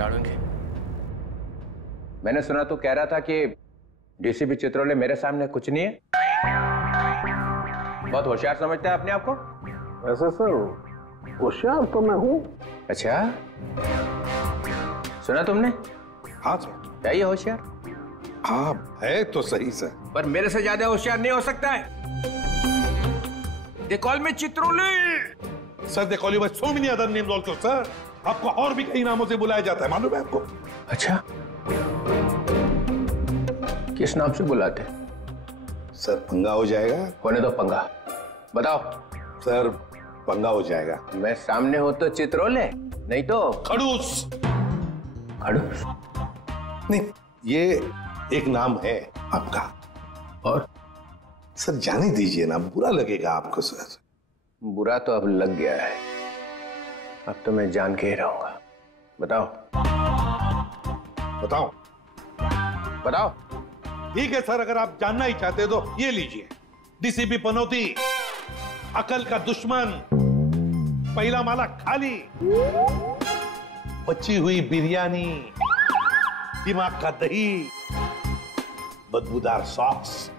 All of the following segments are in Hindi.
साळुंखे, मैंने सुना तू कह रहा था कि डीसीपी चित्रोले मेरे सामने कुछ नहीं है। बहुत होशियार समझता है अपने आप को। वैसे सर होशियार तो मैं हूँ। अच्छा, सुना तुमने? हाँ सर। क्या ये होशियार? हाँ है तो सही सर, पर मेरे से ज्यादा होशियार नहीं हो सकता है। They call me चित्रोले। Sir they call you by so many other names also sir. आपको और भी कई नामों से बुलाया जाता है, मालूम है आपको? अच्छा, किस नाम से बुलाते? सर पंगा हो जाएगा। होने दो पंगा, बताओ। सर पंगा हो जाएगा। मैं सामने हो तो चित्रोले, नहीं तो खड़ूस। खड़ूस? नहीं, ये एक नाम है आपका। और सर जाने दीजिए ना, बुरा लगेगा आपको सर। बुरा तो अब लग गया है, अब तो मैं जान के ही रहूंगा। बताओ बताओ बताओ। ठीक है सर, अगर आप जानना ही चाहते तो ये लीजिए। डीसीपी पनौती, अकल का दुश्मन, पहला माला खाली, बची हुई बिरयानी, दिमाग का दही, बदबूदार सॉक्स।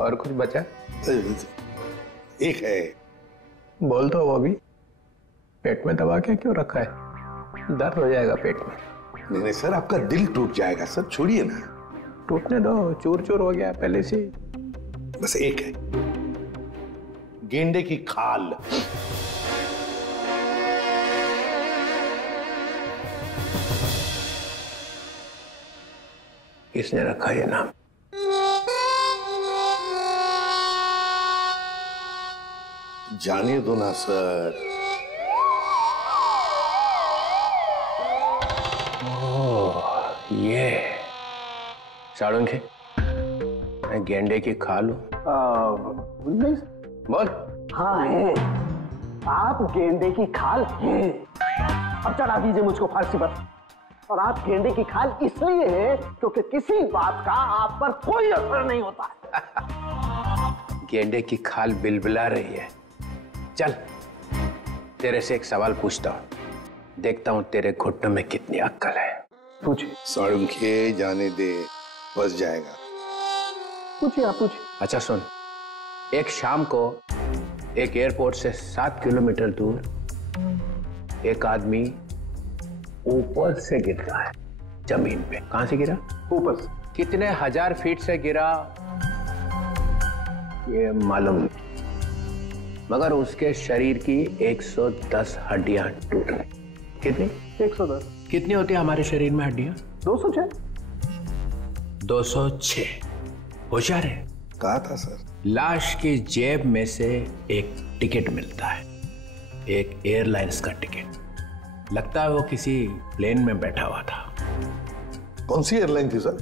और कुछ बचा? एक है। बोल दो वो भी। पेट में दबा के क्यों रखा है? दर्द हो जाएगा पेट में। नहीं नहीं सर, आपका दिल टूट जाएगा सर, छोड़िए ना। टूटने दो, चूर चूर हो गया पहले से। बस एक है, गेंडे की खाल। किसने रखा ये नाम? जाने दो ना सर। ये साळुंखे, मैं गेंडे की खाल हूं। बोल। हाँ है, आप गेंडे की खाल हैं। अब चढ़ा दीजिए मुझको फांसी पर। और आप गेंडे की खाल इसलिए है क्योंकि किसी बात का आप पर कोई असर नहीं होता है। गेंडे की खाल बिलबिला रही है। चल, तेरे से एक सवाल पूछता हूं, देखता हूं तेरे घुटनों में कितनी अक्ल है। पूछिए। साळुंखे जाने दे, बस जाएगा। पूछिए, आप पूछिए। अच्छा सुन, एक शाम को एक एयरपोर्ट से 7 किलोमीटर दूर एक आदमी ऊपर से गिर रहा है जमीन पे। कहां से गिरा? ऊपर से। कितने हजार फीट से गिरा ये मालूम नहीं, मगर उसके शरीर की 110 हड्डियां टूट गई। कितनी? 110। कितनी होती है हमारे शरीर में हड्डियां? 206। 206। होशियार है। कहा था सर। लाश की जेब में से एक टिकट मिलता है, एक एयरलाइंस का टिकट। लगता है वो किसी प्लेन में बैठा हुआ था। कौन सी एयरलाइन थी सर?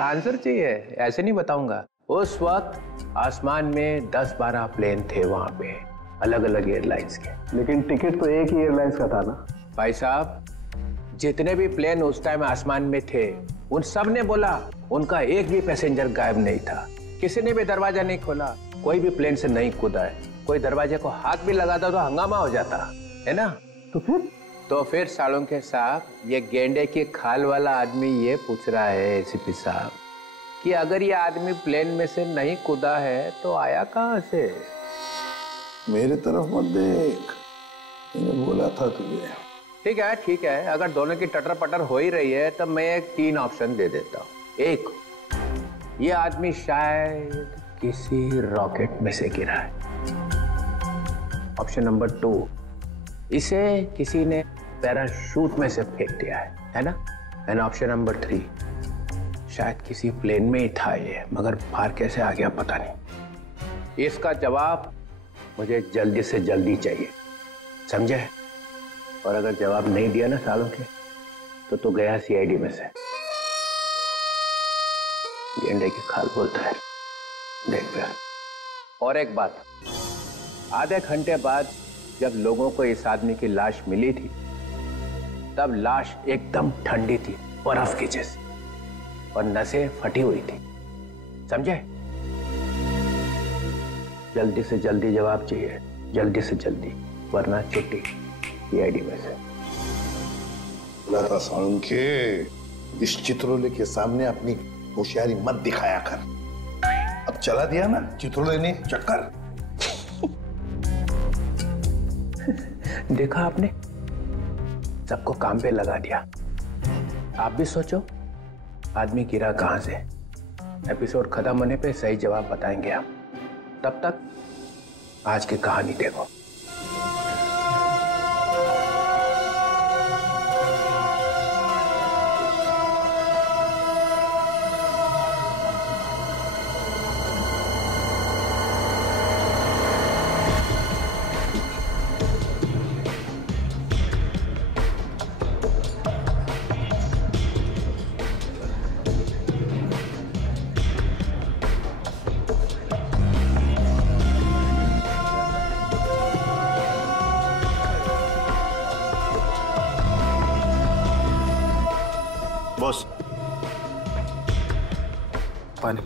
आंसर चाहिए? ऐसे नहीं बताऊंगा। उस वक्त आसमान में 10-12 प्लेन थे वहां पे, अलग अलग एयरलाइंस के। लेकिन टिकट तो एक ही एयरलाइंस का था ना? भाई साहब, जितने भी प्लेन उस टाइम आसमान में थे उन सब ने बोला उनका एक भी पैसेंजर गायब नहीं था। किसी ने भी दरवाजा नहीं खोला, कोई भी प्लेन से नहीं कूदा है। कोई दरवाजे को हाथ भी लगाता तो हंगामा हो जाता है ना? तो फिर साळुंखे साहब, ये गेंडे की खाल वाला आदमी ये पूछ रहा है एसीपी साहब कि अगर ये आदमी प्लेन में से नहीं कूदा है तो आया कहां से? मेरे तरफ मत देख, मैंने बोला था तुझे। ठीक है, अगर दोनों की टटर पटर हो ही रही है तो मैं एक 3 ऑप्शन दे देता हूँ। एक, ये आदमी शायद किसी रॉकेट में से गिरा है। ऑप्शन नंबर 2, इसे किसी ने पैराशूट में से फेंक दिया है ना? एंड ऑप्शन नंबर 3, शायद किसी प्लेन में ही था ये, मगर बाहर कैसे आ गया पता नहीं। इसका जवाब मुझे जल्दी से जल्दी चाहिए, समझे? और अगर जवाब नहीं दिया ना साळुंखे तो गया सीआईडी में से। गेंडे की खाल बोलता है, देख फिर। और एक बात, आधे घंटे बाद जब लोगों को इस आदमी की लाश मिली थी तब लाश एकदम ठंडी थी, बर्फ की जैसी, और नसें फटी हुई थी, समझे? जल्दी से जल्दी जवाब चाहिए, जल्दी से जल्दी, वरना छुट्टी सीआईडी में से। बोला था साउंड के इस चित्रोले के सामने अपनी होशियारी मत दिखाया कर। अब चला दिया ना चित्रोले ने चक्कर। देखा आपने, सबको काम पे लगा दिया। आप भी सोचो आदमी गिरा कहां से। एपिसोड खत्म होने पे सही जवाब बताएंगे हम। तब तक आज की कहानी देखो। बॉस, पानी।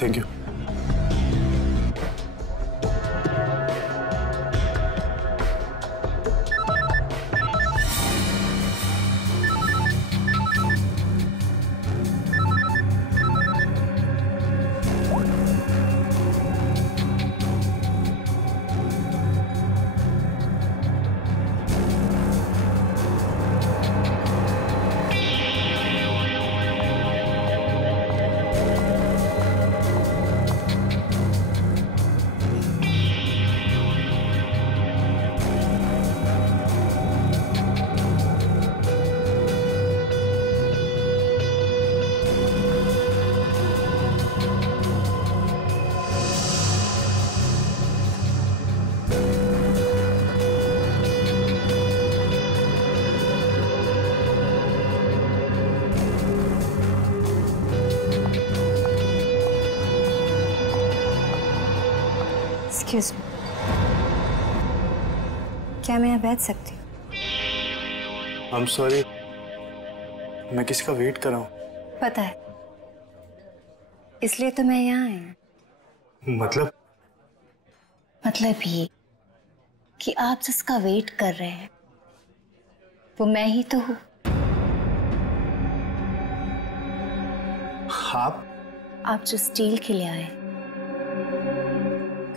Thank you. एक्सक्यूज मी, क्या मैं यहाँ बैठ सकती हूँ? आई एम सॉरी, मैं किसका वेट कर रहा हूँ? पता है, इसलिए तो मैं यहाँ आई हूँ। मतलब ये कि आप जिसका वेट कर रहे हैं वो मैं ही तो हूँ। आप जो स्टील के लिए आए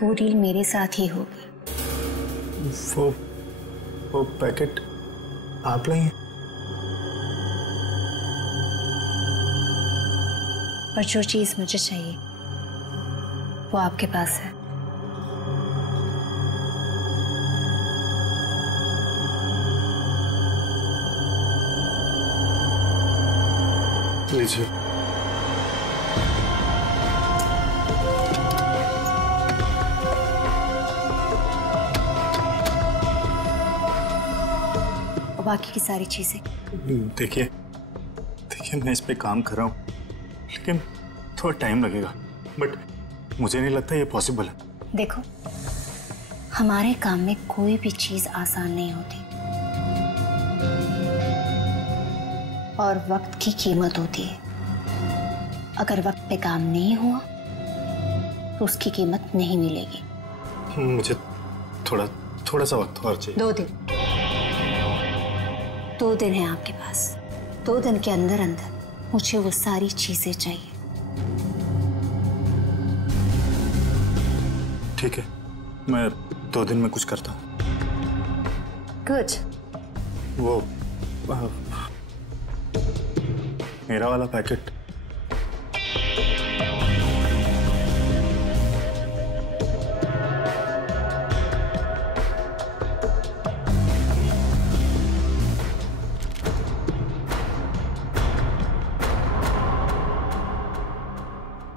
वो डील मेरे साथ ही होगी। वो पैकेट आप लाई हैं? और जो चीज मुझे चाहिए वो आपके पास है। लीजिए। और बाकी की सारी चीजें। देखिए मैं इस पे काम कर रहा हूँ, लेकिन थोड़ा टाइम लगेगा, बट मुझे नहीं लगता ये पॉसिबल है। देखो, हमारे काम में कोई भी चीज आसान नहीं होती और वक्त की कीमत होती है। अगर वक्त पे काम नहीं हुआ तो उसकी कीमत नहीं मिलेगी। मुझे थोड़ा सा वक्त और चाहिए। 2 दिन। 2 दिन है आपके पास। 2 दिन के अंदर मुझे वो सारी चीजें चाहिए। ठीक है, मैं 2 दिन में कुछ करता हूँ। गुड। वो मेरा वाला पैकेट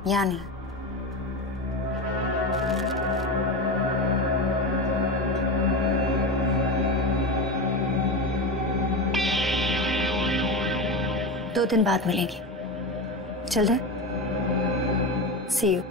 यानी दो दिन बाद मिलेंगे। चल दे। सी यू।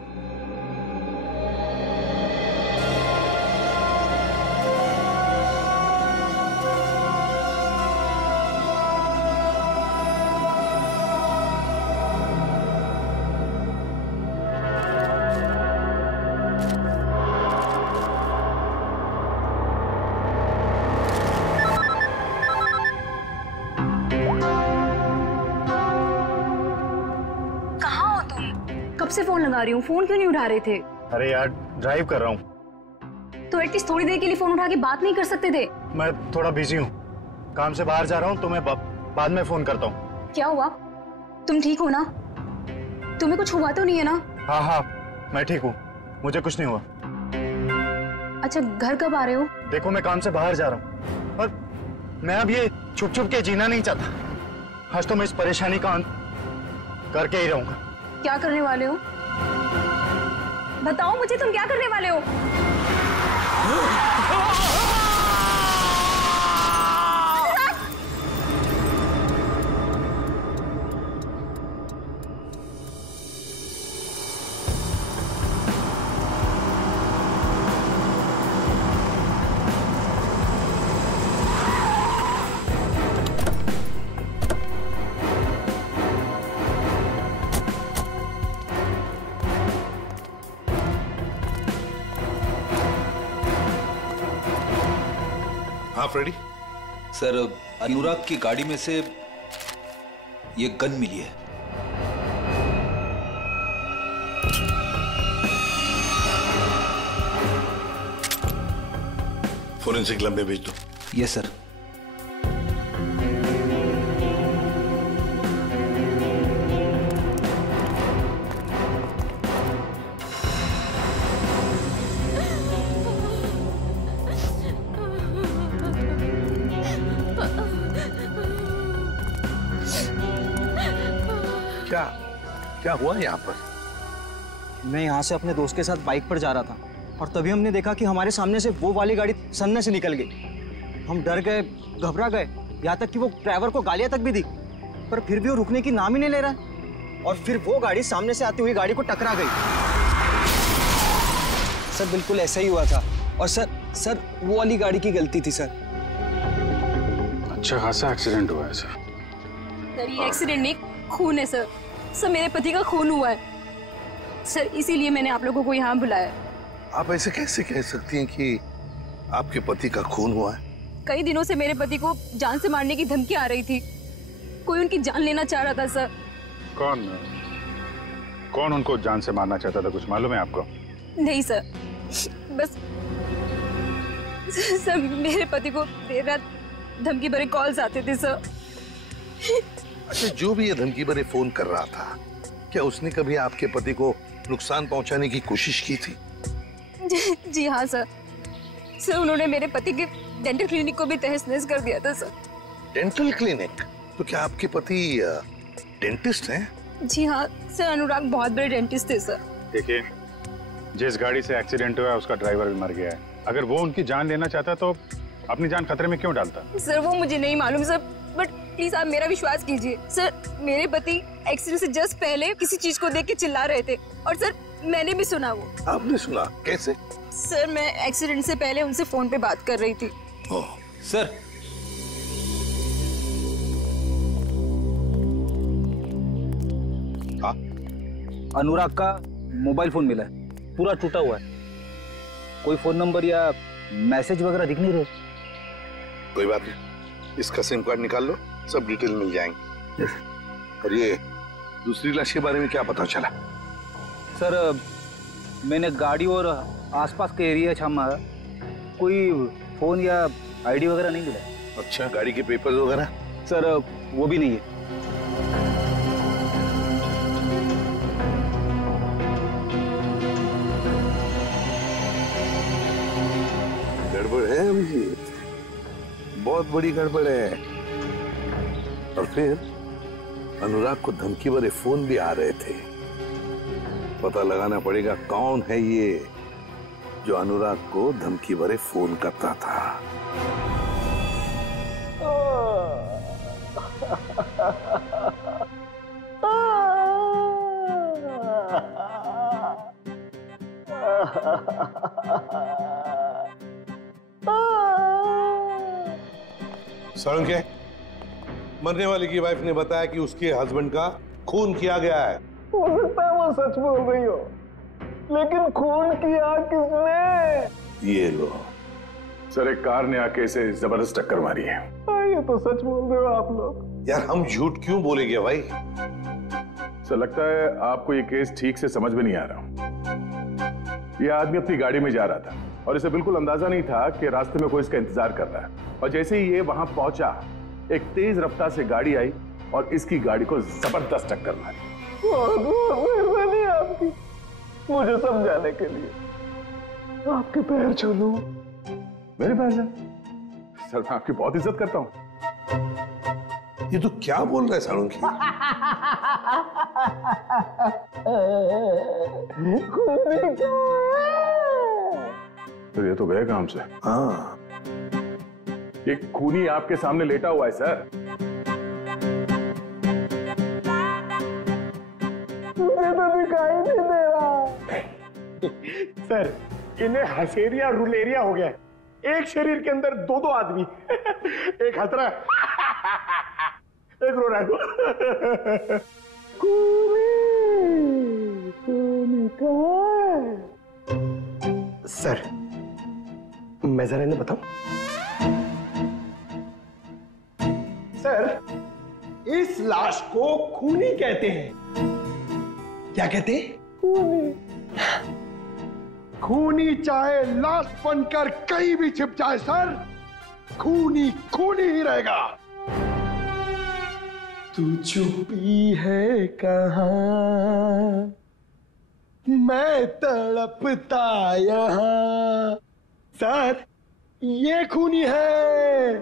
से फोन लगा रही हूँ, फोन क्यों नहीं उठा रहे थे? अरे यार ड्राइव कर रहा हूँ। तो एटलीस्ट थोड़ी देर के लिए फोन उठा के बात नहीं कर सकते थे? मैं थोड़ा बिजी हूँ, काम से बाहर जा रहा हूँ, तो मैं बाद में फोन करता हूँ। क्या हुआ? तुम ठीक हो ना? तुम्हें कुछ हुआ तो नहीं है ना? हाँ हाँ मैं ठीक हूँ, मुझे कुछ नहीं हुआ। अच्छा घर कब आ रहे हो? देखो मैं काम से बाहर जा रहा हूँ और मैं अब ये छुप छुप के जीना नहीं चाहता। आज तो मैं इस परेशानी का अंत करके ही रहूंगा। क्या करने वाले हो? बताओ मुझे, तुम क्या करने वाले हो? हाँ फ्रेडी। सर अनुराग की गाड़ी में से ये गन मिली है। फोरेंसिक लैब में भेज दो। Yes sir. क्या हुआ यहाँ पर? मैं यहाँ से अपने दोस्त के साथ बाइक पर जा रहा था और तभी हमने देखा कि हमारे सामने से वो वाली गाड़ी सन्ने से निकल गई। हम डर गए, घबरा गए, यहाँ तक कि वो ड्राइवर को गालियाँ तक भी दी, पर फिर भी वो रुकने की नाम ही नहीं ले रहा। और फिर वो गाड़ी सामने से आती हुई गाड़ी को टकरा गई। सर बिल्कुल ऐसा ही हुआ था। और सर वो वाली गाड़ी की गलती थी सर। अच्छा खासा एक्सीडेंट हुआ है सर। सर ये एक्सीडेंट नहीं, खून है सर। सर मेरे पति का खून हुआ है सर, इसीलिए मैंने आप लोगों को यहाँ बुलाया। आप ऐसे कैसे कह सकती हैं कि आपके पति का खून हुआ है? कई दिनों से मेरे पति को जान से मारने की धमकी आ रही थी। कोई उनकी जान लेना चाह रहा था सर। कौन उनको जान से मारना चाहता था, कुछ मालूम है आपको? नहीं सर, बस सर मेरे पति को देर रात धमकी भरे कॉल्स आते थे सर। अच्छा, जो भी ये धमकी भरे फोन कर रहा था, क्या उसने कभी आपके पति को नुकसान पहुंचाने की कोशिश की थी? जी हाँ सर। सर उन्होंने मेरे पति के डेंटल क्लिनिक को भी तहस-नहस कर दिया था सर। Dental clinic? तो क्या आपके पति डेंटिस्ट हैं? जी हाँ सर, अनुराग बहुत बड़े डेंटिस्ट थे सर। देखिए, जिस गाड़ी से एक्सीडेंट हुआ है उसका ड्राइवर भी मर गया है। अगर वो उनकी जान लेना चाहता तो अपनी जान खतरे में क्यों डालता? सर वो मुझे नहीं मालूम सर, बट प्लीज आप मेरा विश्वास कीजिए सर। मेरे पति एक्सीडेंट से जस्ट पहले किसी चीज को देख के चिल्ला रहे थे और सर मैंने भी सुना। वो आपने सुना? कैसे? सर मैं एक्सीडेंट से पहले उनसे फोन पे बात कर रही थी। ओह सर अनुराग का मोबाइल फोन मिला है, पूरा टूटा हुआ है। कोई फोन नंबर या मैसेज वगैरह दिख नहीं रहे। कोई बात नहीं, इसका सिम कार्ड निकाल लो, सब डिटेल मिल जाएंगे। और ये दूसरी लाश के बारे में क्या पता चला? सर मैंने गाड़ी और आसपास के एरिया छामा, कोई फोन या आईडी वगैरह नहीं मिला। अच्छा, गाड़ी के पेपर्स वगैरह? सर वो भी नहीं है। गड़बड़ है अभिजीत, बहुत बड़ी गड़बड़ है। और फिर अनुराग को धमकी भरे फोन भी आ रहे थे। पता लगाना पड़ेगा कौन है ये जो अनुराग को धमकी भरे फोन करता था। सड़क है, मरने वाले की वाइफ ने बताया कि उसके हस्बैंड का खून किया गया है। हो सकता है वो सच बोल रही हो, लेकिन खून किया किसने? ये लो। सर एक कार ने आके इसे जबरदस्त टक्कर मारी है। ये तो सच बोल रहे हो आप लोग। यार हम झूठ क्यों बोलेंगे भाई? सर लगता है आपको ये केस ठीक से समझ में नहीं आ रहा। ये आदमी अपनी गाड़ी में जा रहा था और इसे बिल्कुल अंदाजा नहीं था कि रास्ते में कोई इसका इंतजार कर रहा है, और जैसे ही ये वहां पहुंचा एक तेज रफ्तार से गाड़ी आई और इसकी गाड़ी को जबरदस्त टक्कर मारी। बहुत बहुत मेहरबानी आपकी मुझे समझाने के लिए। आपके पैर छू लूं। मेरे पैर से? सर मैं आपकी बहुत इज्जत करता हूं। ये तो क्या बोल रहा है सालुंकी? तो ये तो गए काम से। हाँ, ये खूनी आपके सामने लेटा हुआ है सर। मुझे तो दिखाई नहीं दे रहा। सर इन्हें हसेरिया रुलेरिया हो गया है। एक शरीर के अंदर दो दो आदमी। एक हंस रहा है, एक रो रहा है। सर मैं जरा इन्हें बताऊं। सर इस लाश को खूनी कहते हैं। क्या कहते हैं? खूनी। खूनी चाहे लाश बनकर कहीं भी छिप जाए सर, खूनी खूनी ही रहेगा। तू छुपी है कहाँ, मैं तड़पता यहाँ। सर ये खूनी है,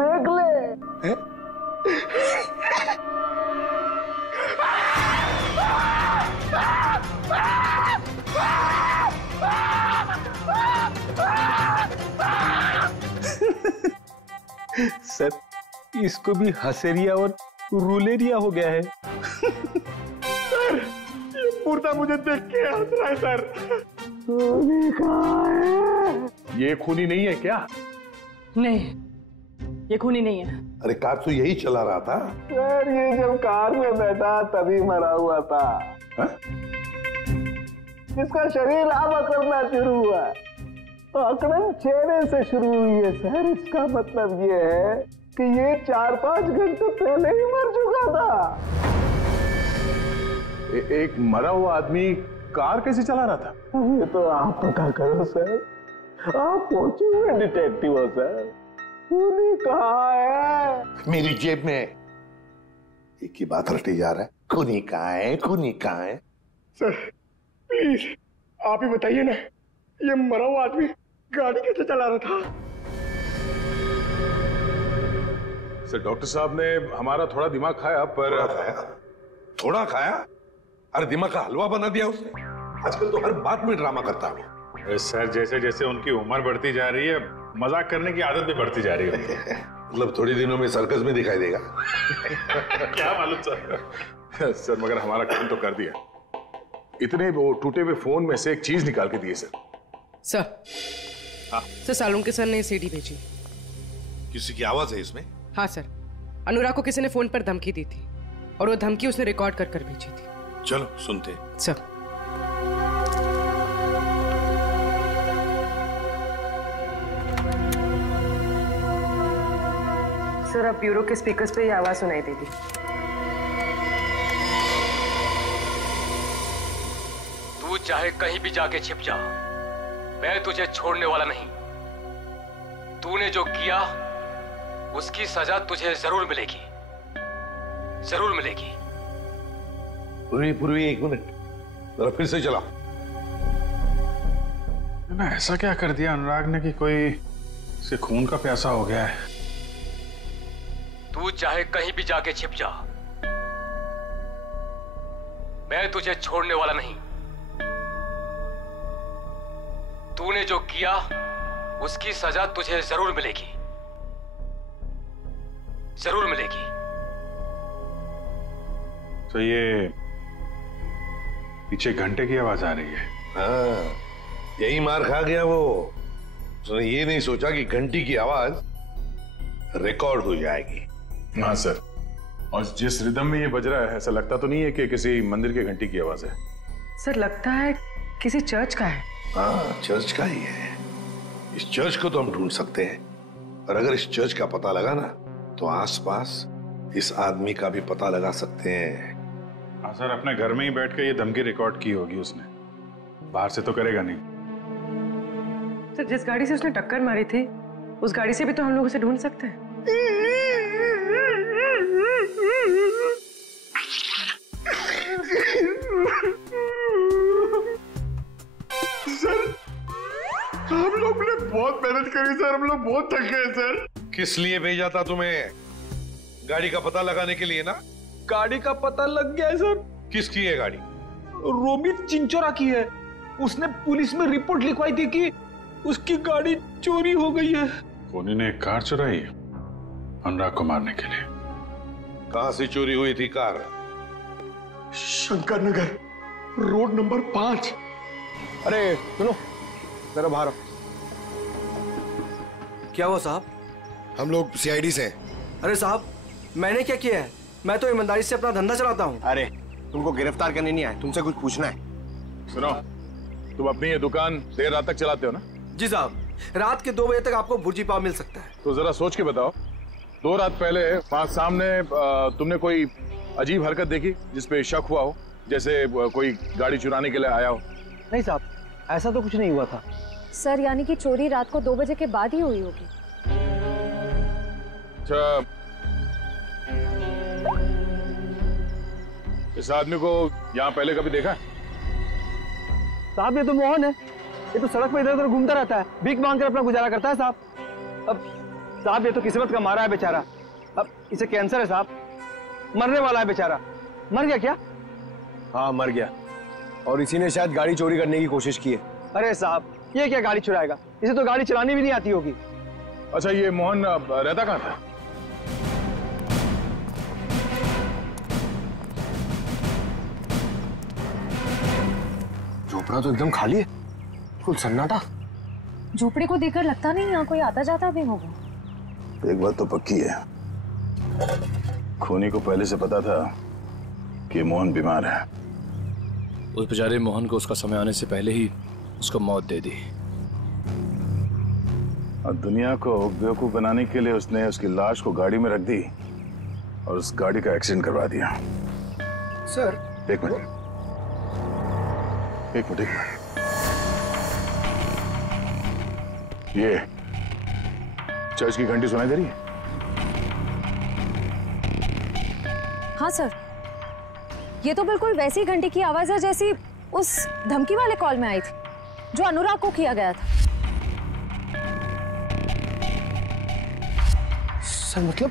देख ले। सर इसको भी हसेरिया और रुलेरिया हो गया है। सर ये मुर्दा मुझे देख के हंस रहा है सर। खूनी कहाँ है? ये खूनी नहीं है क्या? नहीं ये खूनी नहीं है। अरे कार तो यही चला रहा था। सर ये जब कार में बैठा तभी मरा हुआ था। हा? इसका शरीर अब अकड़ना शुरू हुआ। तो अकड़न चेहरे से शुरू हुई है सर। इसका मतलब ये है कि ये 4-5 घंटे पहले ही मर चुका था। एक मरा हुआ आदमी कार कैसे चला रहा था? ये तो आप पता करो सर। आप पहुंचे हुए डिटेक्टिव हो सर। खूनी कहाँ है? मेरी जेब में। एक ही बात रटी जा रहा है, खूनी कहाँ है, खूनी कहाँ है? सर प्लीज आप ही बताइए ना, ये मरा हुआ आदमी गाड़ी कैसे चला रहा था? सर डॉक्टर साहब ने हमारा थोड़ा दिमाग खाया, पर थोड़ा खाया? अरे दिमाग का हलवा बना दिया उसने। आजकल तो हर बात में ड्रामा करता है। सर जैसे जैसे उनकी उम्र बढ़ती जा रही है, मजाक करने की आदत भी बढ़ती जा रही है। मतलब थोड़ी दिनों में सर्कस में दिखाई देगा। क्या मालूम सर। सर मगर हमारा काम तो कर दिया। इतने वो टूटे हुए फोन में से एक चीज निकाल के दिए सर। सर हाँ सर सालुंके सर ने सीडी भेजी। किसी की आवाज है इसमें? हाँ सर, अनुराग को किसी ने फोन पर धमकी दी थी और वो धमकी उसने रिकॉर्ड कर कर भेजी थी। चलो सुनते। सर सर अब ब्यूरो के स्पीकर्स पे ये आवाज सुनाई देगी। तू चाहे कहीं भी जाके छिप जा, मैं तुझे छोड़ने वाला नहीं। तूने जो किया उसकी सजा तुझे जरूर मिलेगी, जरूर मिलेगी। पूर्वी एक मिनट, जरा फिर से चला। ना ऐसा क्या कर दिया अनुराग ने कि कोई से खून का प्यासा हो गया है? तू चाहे कहीं भी जाके छिप जा, मैं तुझे छोड़ने वाला नहीं। तूने जो किया उसकी सजा तुझे जरूर मिलेगी, जरूर मिलेगी। तो ये पीछे घंटे की आवाज आ रही है। हाँ, यही मार खा गया वो। उसने ये नहीं सोचा कि घंटी की आवाज रिकॉर्ड हो जाएगी। हाँ सर, और जिस रिदम में ये बज रहा है ऐसा लगता तो नहीं है कि किसी मंदिर की घंटी की आवाज है। सर लगता है किसी चर्च का है। हाँ चर्च का ही है। इस चर्च को तो हम ढूंढ सकते हैं, और अगर इस चर्च का पता लगा ना तो आसपास इस आदमी का भी पता लगा सकते हैं। हाँ सर, अपने घर में ही बैठ के ये धमकी रिकॉर्ड की होगी उसने, बाहर से तो करेगा नहीं। सर जिस गाड़ी से उसने टक्कर मारी थी उस गाड़ी से भी तो हम लोग उसे ढूंढ सकते हैं। सर हम लोग ने बहुत मेहनत करी सर, हम लोग बहुत थक गए सर। किस लिए भेजा था तुम्हें? गाड़ी का पता लगाने के लिए ना? गाड़ी का पता लग गया है सर। किसकी है गाड़ी? रोमित चिंचोरा की है। उसने पुलिस में रिपोर्ट लिखवाई थी कि उसकी गाड़ी चोरी हो गई है। खूनी ने एक कार चुराई है अनुराग को मारने के लिए। कहां से चोरी हुई थी car? Shankar Nagar road number 5। अरे सुनो जरा बाहर। क्या हुआ साहब? हम लोग सीआईडी से हैं। अरे साहब मैंने क्या किया है? मैं तो ईमानदारी से अपना धंधा चलाता हूँ। अरे तुमको गिरफ्तार करने नहीं आए, तुमसे कुछ पूछना है। सुनो, तुम अपनी ये दुकान देर रात तक चलाते हो ना? जी साहब, रात के 2 बजे तक आपको भुर्जी पाव मिल सकता है। तो जरा सोच के बताओ, 2 रात पहले वहां सामने तुमने कोई अजीब हरकत देखी जिसपे शक हुआ हो, जैसे कोई गाड़ी चुराने के लिए आया हो? नहीं साहब, ऐसा तो कुछ नहीं हुआ था। सर यानी कि चोरी रात को 2 बजे के बाद ही हुई होगी। अच्छा, इस आदमी को यहाँ पहले कभी देखा है? साहब ये तो मोहन है, ये तो सड़क पर इधर उधर घूमता रहता है, भीख मांग कर अपना गुजारा करता है साहब। अब साहब ये तो किस्मत का मारा है बेचारा, अब इसे कैंसर है साहब, मरने वाला है बेचारा। मर गया क्या? हाँ मर गया, और इसी ने शायद गाड़ी चोरी करने की कोशिश की है। अरे साहब ये क्या गाड़ी चुराएगा, इसे तो गाड़ी चलानी भी नहीं आती होगी। अच्छा ये मोहन रहता कहाँ था? झोपड़ा तो एकदम खाली है, कुल सन्नाटा। झोपड़े को देखकर लगता नहीं यहाँ कोई आता जाता भी होगा। एक बात तो पक्की है, खूनी को पहले से पता था कि मोहन बीमार है। उस बेचारे मोहन को उसका समय आने से पहले ही उसको मौत दे दी। और दुनिया को बेवकूफ बनाने के लिए उसने उसकी लाश को गाड़ी में रख दी और उस गाड़ी का एक्सीडेंट करवा दिया। सर एक मिनट। ये चर्च की घंटी सुनाई दे रही है? हाँ सर, ये तो बिल्कुल वैसी घंटी की आवाज है जैसी उस धमकी वाले कॉल में आई थी जो अनुराग को किया गया था। सर मतलब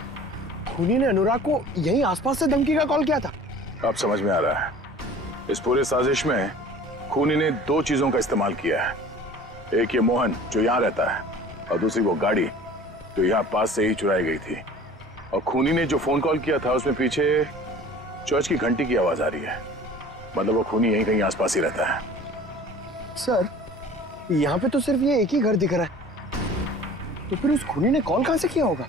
खूनी ने अनुराग को यहीं आसपास से धमकी का कॉल किया था? अब समझ में आ रहा है, इस पूरे साजिश में खूनी ने 2 चीजों का इस्तेमाल किया है। एक ये मोहन जो यहाँ रहता है और दूसरी वो गाड़ी जो यहाँ पास से ही चुराई गई थी। और खूनी ने जो फोन कॉल किया था उसमें पीछे चर्च की घंटी की आवाज आ रही है, मतलब वो खूनी यहीं कहीं आसपास ही रहता है। सर यहाँ पे तो सिर्फ ये एक ही घर दिख रहा है, तो फिर उस खूनी ने कॉल कहां से किया होगा?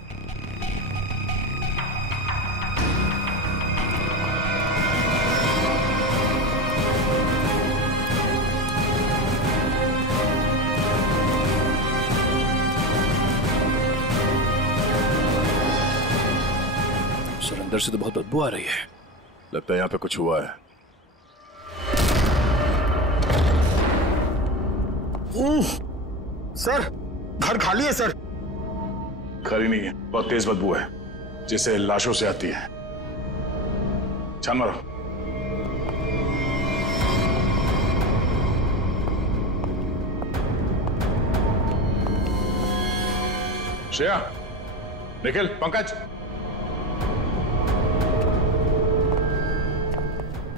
अंदर से तो बहुत बदबू आ रही है। लगता है यहाँ पे कुछ हुआ है। सर घर खाली है सर। खाली नहीं है, बहुत तेज बदबू है जिससे लाशों से आती है। छान मारो। श्रेया, निखिल, पंकज।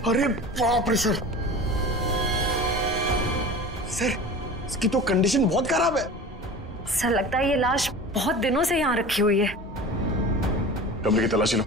अरे बाप रे सर, सर इसकी तो कंडीशन बहुत खराब है। सर लगता है ये लाश बहुत दिनों से यहाँ रखी हुई है। कमरे की तलाशी लो।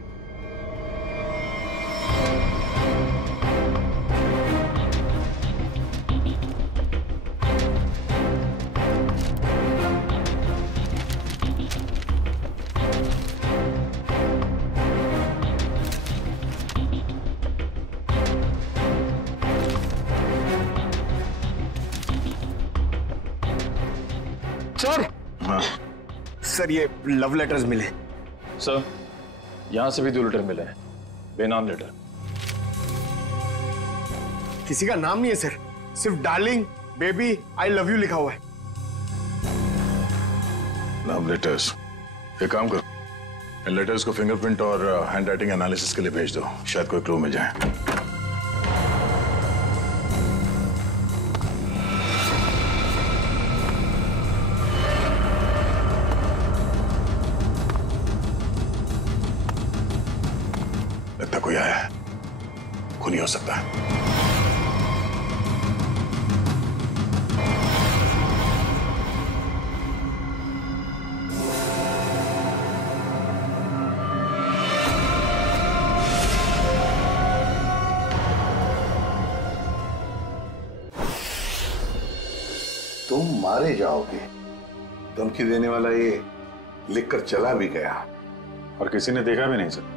सर हाँ सर ये लव लेटर्स मिले। सर यहाँ से भी 2 लेटर मिले हैं, बेनाम लेटर। किसी का नाम नहीं है सर, सिर्फ darling, baby, I love you लिखा हुआ है। Love letters. एक काम करो, इन लेटर्स को फिंगरप्रिंट और हैंड राइटिंग एनालिसिस के लिए भेज दो, शायद कोई क्लू मिल जाए। लगता कोई आया है, खूनी हो सकता है। तुम मारे जाओगे, धमकी देने वाला ये लिखकर चला भी गया और किसी ने देखा भी नहीं सर।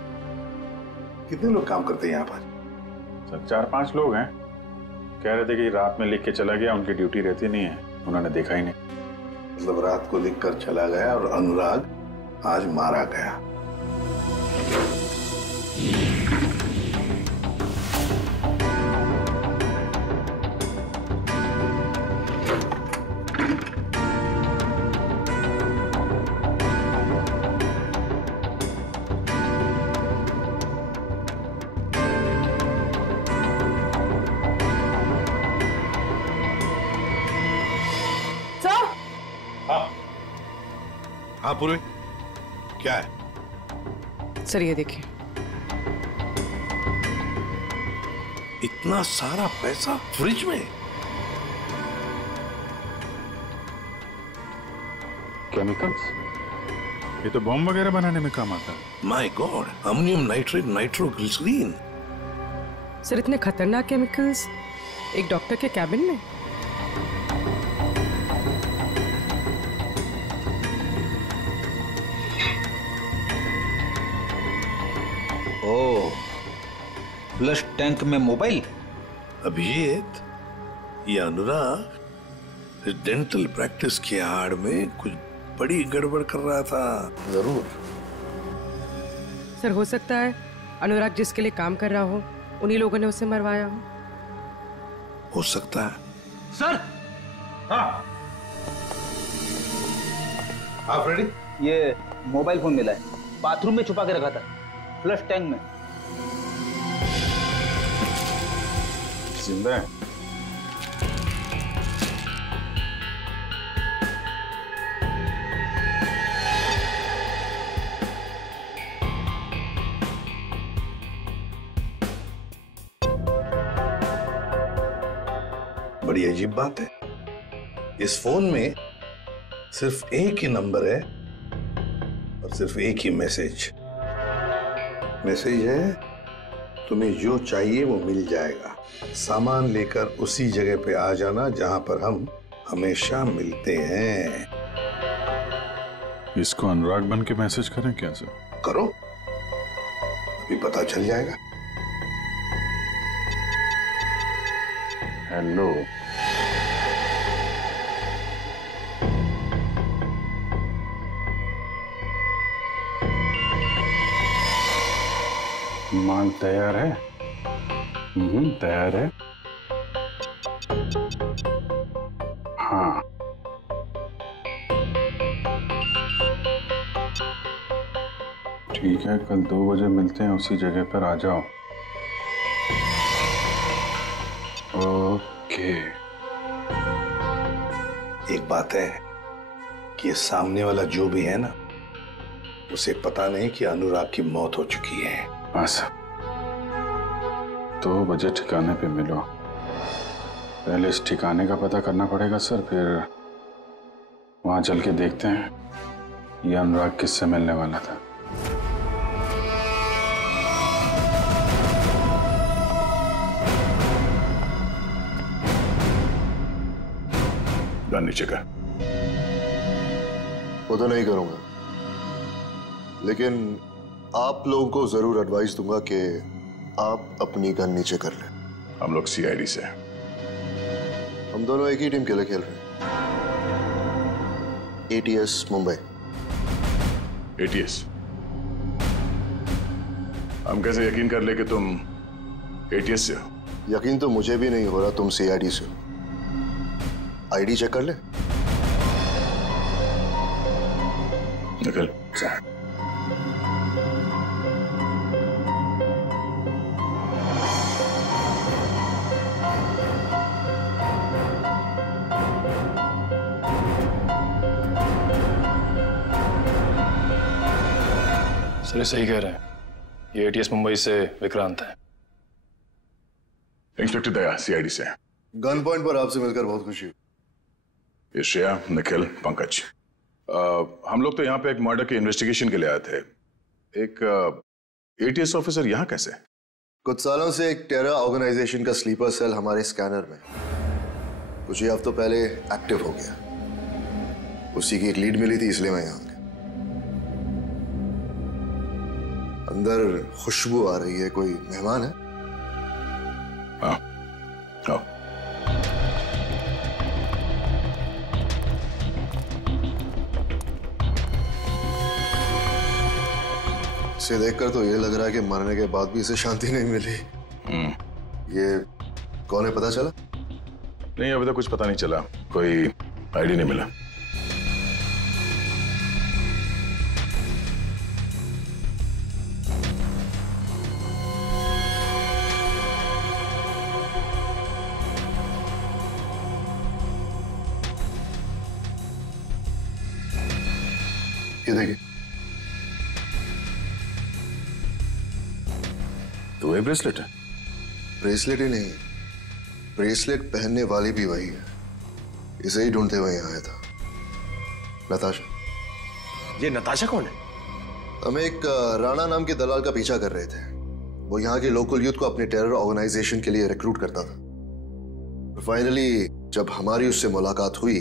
कितने लोग काम करते हैं यहाँ पर? सर 4-5 लोग हैं, कह रहे थे कि रात में लिख के चला गया, उनकी ड्यूटी रहती नहीं है, उन्होंने देखा ही नहीं। मतलब रात को लिखकर चला गया और अनुराग आज मारा गया। हाँ पूर्वी, क्या है? सर ये देखिए, इतना सारा पैसा फ्रिज में? केमिकल्स? ये तो बॉम्ब वगैरह बनाने में काम आता है। My God, ammonium nitrate, nitroglycerine. Sir इतने खतरनाक केमिकल्स एक डॉक्टर के कैबिन में? ओह, फ्लश टैंक में मोबाइल। अभिजीत, ये अनुराग डेंटल प्रैक्टिस की आड़ में कुछ बड़ी गड़बड़ कर रहा था जरूर। सर हो सकता है अनुराग जिसके लिए काम कर रहा हो उन्हीं लोगों ने उसे मरवाया हो सकता है। सर। हाँ हाँ फ्रेडी, ये मोबाइल फोन मिला है, बाथरूम में छुपा के रखा था, फ्लश टैंक में। जिंदा है? बड़ी अजीब बात है, इस फोन में सिर्फ एक ही नंबर है और सिर्फ एक ही मैसेज है, तुम्हें जो चाहिए वो मिल जाएगा, सामान लेकर उसी जगह पे आ जाना जहां पर हम हमेशा मिलते हैं। इसको अनुराग बन के मैसेज करें क्या सर? करो, अभी पता चल जाएगा। हेलो, माल तैयार है? तैयार है। हाँ, ठीक है, कल 2 बजे मिलते हैं, उसी जगह पर आ जाओ। ओके। एक बात है कि सामने वाला जो भी है ना, उसे पता नहीं कि अनुराग की मौत हो चुकी है। हाँ सर, 2 बजे ठिकाने पे मिलो। पहले इस ठिकाने का पता करना पड़ेगा सर, फिर वहां चल के देखते हैं ये अनुराग किससे मिलने वाला था। नीचे कर। वो तो नहीं करूंगा, लेकिन आप लोगों को जरूर एडवाइस दूंगा कि आप अपनी गन नीचे कर लें। हम लोग सीआईडी से, हम दोनों एक ही टीम के लिए खेल रहे हैं। एटीएस मुंबई। एटीएस? हम कैसे यकीन कर ले कि तुम एटीएस से हो? यकीन तो मुझे भी नहीं हो रहा तुम सीआईडी से हो। आईडी चेक कर ले। निकल। सर सही कह रहे हैं, ये एटीएस मुंबई से विक्रांत है। इंस्पेक्टर दया, सीआईडी से। गन पॉइंट पर आपसे मिलकर बहुत खुशी हुई। ये श्रेया, निखिल, पंकज, हम लोग तो यहाँ पे एक मर्डर की इन्वेस्टिगेशन के लिए आए थे। एक एटीएस ऑफिसर यहाँ कैसे? कुछ सालों से एक टेरर ऑर्गेनाइजेशन का स्लीपर सेल हमारे स्कैनर में कुछ ही हफ्तों पहले एक्टिव हो गया। उसी की एक लीड मिली थी, इसलिए मैं यहाँ गया। अंदर खुशबू आ रही है, कोई मेहमान है? हाँ, आओ। इसे देखकर तो ये लग रहा है कि मरने के बाद भी इसे शांति नहीं मिली। ये कौन है, पता चला? नहीं, अभी तक कुछ पता नहीं चला, कोई आईडी नहीं मिला। ये देखिए, तो ये ब्रेसलेट है? ब्रेसलेट ही नहीं, ब्रेसलेट पहनने वाली भी वही है। इसे ही ढूंढते हुए यहाँ आया था। नताशा। ये नताशा कौन है? हम एक राणा नाम के दलाल का पीछा कर रहे थे। वो यहाँ के लोकल यूथ को अपने टेरर ऑर्गेनाइजेशन के लिए रिक्रूट करता था। फाइनली जब हमारी उससे मुलाकात हुई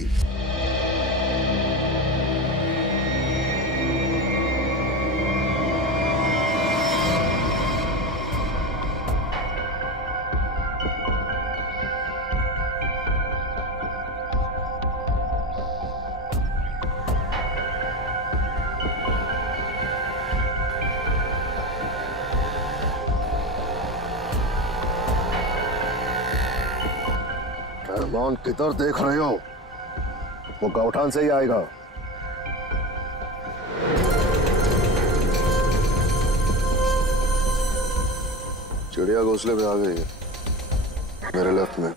किधर देख रहे हो? वो गौठान से ही आएगा। चिड़िया घोंसले पे आ गई है, मेरे लेफ्ट में।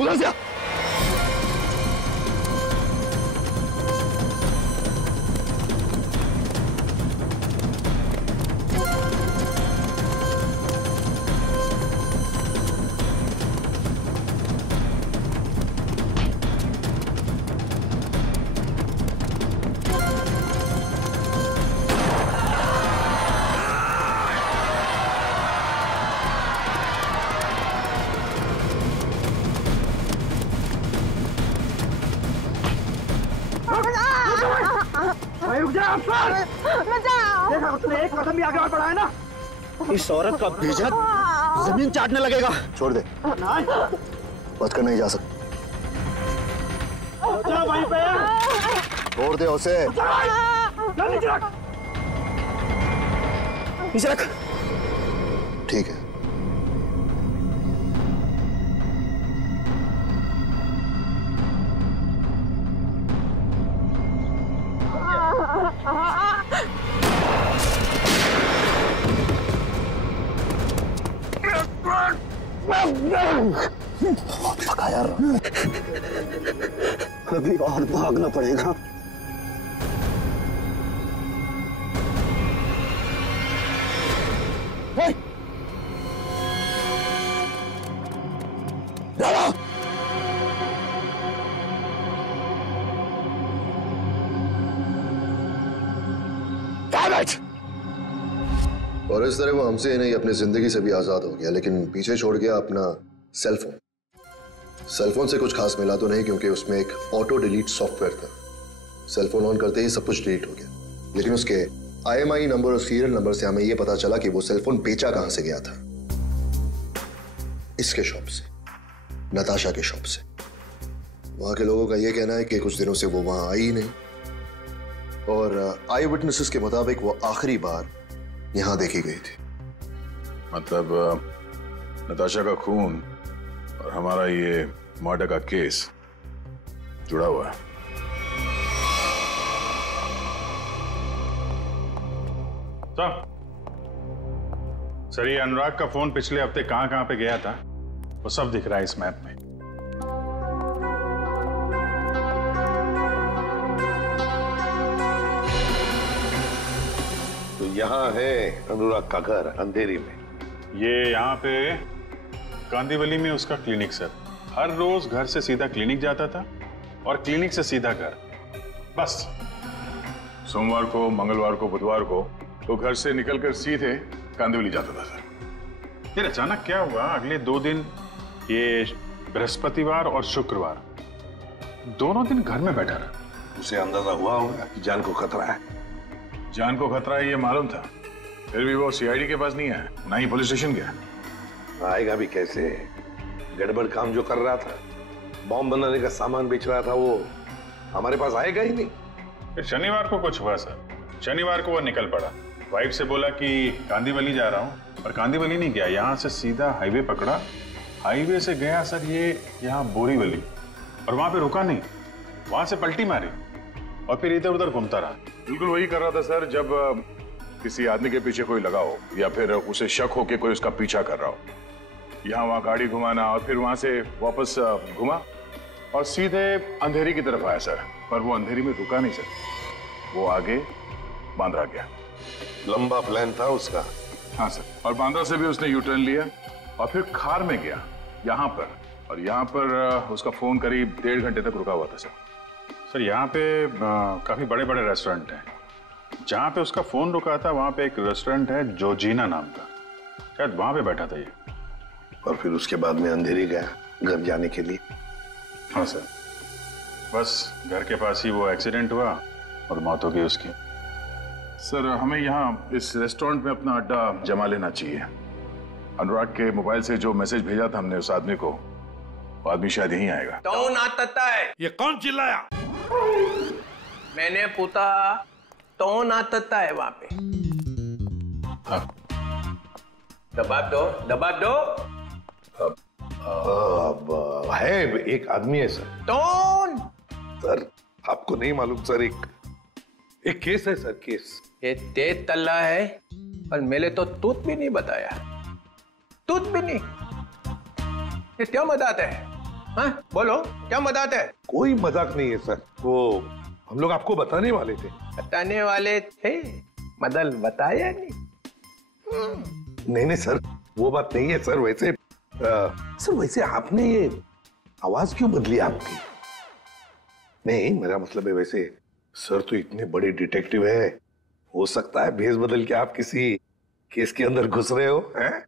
उधर से आ। रुक जा अफसर! देखा तुमने एक कदम भी आगे और बढ़ाया ना, इस औरत का भेजा जमीन चाटने लगेगा। छोड़ दे, बच कर नहीं जा सकता। वहीं पे छोड़ दे उसे। नीचे रख, नीचे रख। ठीक है। पका यार, अभी और भागना पड़ेगा। और इस तरह वो हमसे ही नहीं अपनी जिंदगी से भी आजाद हो गया, लेकिन पीछे छोड़ गया अपना सेलफोन। सेलफोन से कुछ खास मिला तो नहीं, क्योंकि उसमें एक ऑटो डिलीट सॉफ्टवेयर था। सेलफोन ऑन करते ही सब कुछ डिलीट हो गया। लेकिन उसके IMI नंबर और सीरियल नंबर से हमें यह पता चला कि वो सेलफोन बेचा कहां से गया था। इसके शॉप से, नताशा के शॉप से। वहां के लोगों का यह कहना है कि कुछ दिनों से वो वहां आई ही नहीं, और आई विटनेसेस के मुताबिक वो आखिरी बार यहां देखी गई थी। मतलब नताशा का खून और हमारा ये मर्डर का केस जुड़ा हुआ है। सर, ये अनुराग का फोन पिछले हफ्ते कहां पे गया था वो सब दिख रहा है इस मैप में। तो यहाँ है अनुराग का घर, अंधेरी में। ये यहाँ पे कांदीवली में उसका क्लिनिक सर। हर रोज घर से सीधा क्लिनिक जाता था और क्लिनिक से सीधा घर, बस। सोमवार को, मंगलवार को, बुधवार को तो घर से निकलकर सीधे कांदिवली जाता था सर। फिर अचानक क्या हुआ, अगले 2 दिन, ये बृहस्पतिवार और शुक्रवार, दोनों दिन घर में बैठा रहा। उसे अंदाजा हुआ होगा कि जान को खतरा है। जान को खतरा है ये मालूम था, फिर भी वो CID के पास नहीं आया, ना ही पुलिस स्टेशन गया। आएगा भी कैसे? गड़बड़ काम जो कर रहा था, बॉम्ब बनाने का सामान बेच रहा था, वो हमारे पास आएगा ही नहीं। फिर शनिवार को कुछ हुआ सर। शनिवार को वो निकल पड़ा, वाइफ से बोला कि कांदीवली जा रहा हूँ, और कांदीवली नहीं गया, यहाँ से सीधा हाईवे पकड़ा। हाईवे से गया सर ये यहाँ बोरीवली, और वहां पे रुका नहीं, वहां से पलटी मारी और फिर इधर उधर घूमता रहा। बिल्कुल वही कर रहा था सर, जब किसी आदमी के पीछे कोई लगा हो या फिर उसे शक हो कि कोई उसका पीछा कर रहा हो। यहाँ वहां गाड़ी घुमाना और फिर वहां से वापस घुमा और सीधे अंधेरी की तरफ आया सर। पर वो अंधेरी में रुका नहीं सर, वो आगे बांद्रा गया। लंबा प्लान था उसका। हाँ सर, और बांद्रा से भी उसने यू टर्न लिया और फिर खार में गया यहाँ पर, और यहाँ पर उसका फोन करीब 1.5 घंटे तक रुका हुआ था सर। सर यहाँ पे काफी बड़े बड़े रेस्टोरेंट हैं। जहाँ पे उसका फोन रुका था वहाँ पे एक रेस्टोरेंट है जोजीना नाम का, शायद वहाँ पे बैठा था ये। और फिर उसके बाद में अंधेरी गया घर जाने के लिए। हाँ सर, बस घर के पास ही वो एक्सीडेंट हुआ और मौत हो गई उसकी। सर हमें यहाँ इस रेस्टोरेंट में अपना अड्डा जमा लेना चाहिए। अनुराग के मोबाइल से जो मैसेज भेजा था हमने उस आदमी को, वो आदमी शायद यहीं आएगा। कौन आता है? ये कौन चिल्लाया? मैंने पूछा कौन आता है वहां पे? दबाव दो, दबाव दो। अब है एक आदमी है सर। कौन? सर आपको नहीं मालूम सर, एक केस है सर, केस। ये तेज तल्ला है, और मैंने तो तूत भी नहीं बताया, तूत भी नहीं। ये क्या मजाक है? हाँ बोलो, क्या मजाक है? कोई मजाक नहीं है सर, वो हम लोग आपको बताने वाले थे। बताने वाले थे, मदल बताया नहीं। नहीं सर, वो बात नहीं है सर। वैसे सर, वैसे आपने ये आवाज क्यों बदली आपकी? नहीं मेरा मतलब है, वैसे सर तो इतने बड़े डिटेक्टिव है, हो सकता है भेष बदल के आप किसी केस के अंदर घुस रहे हो हैं?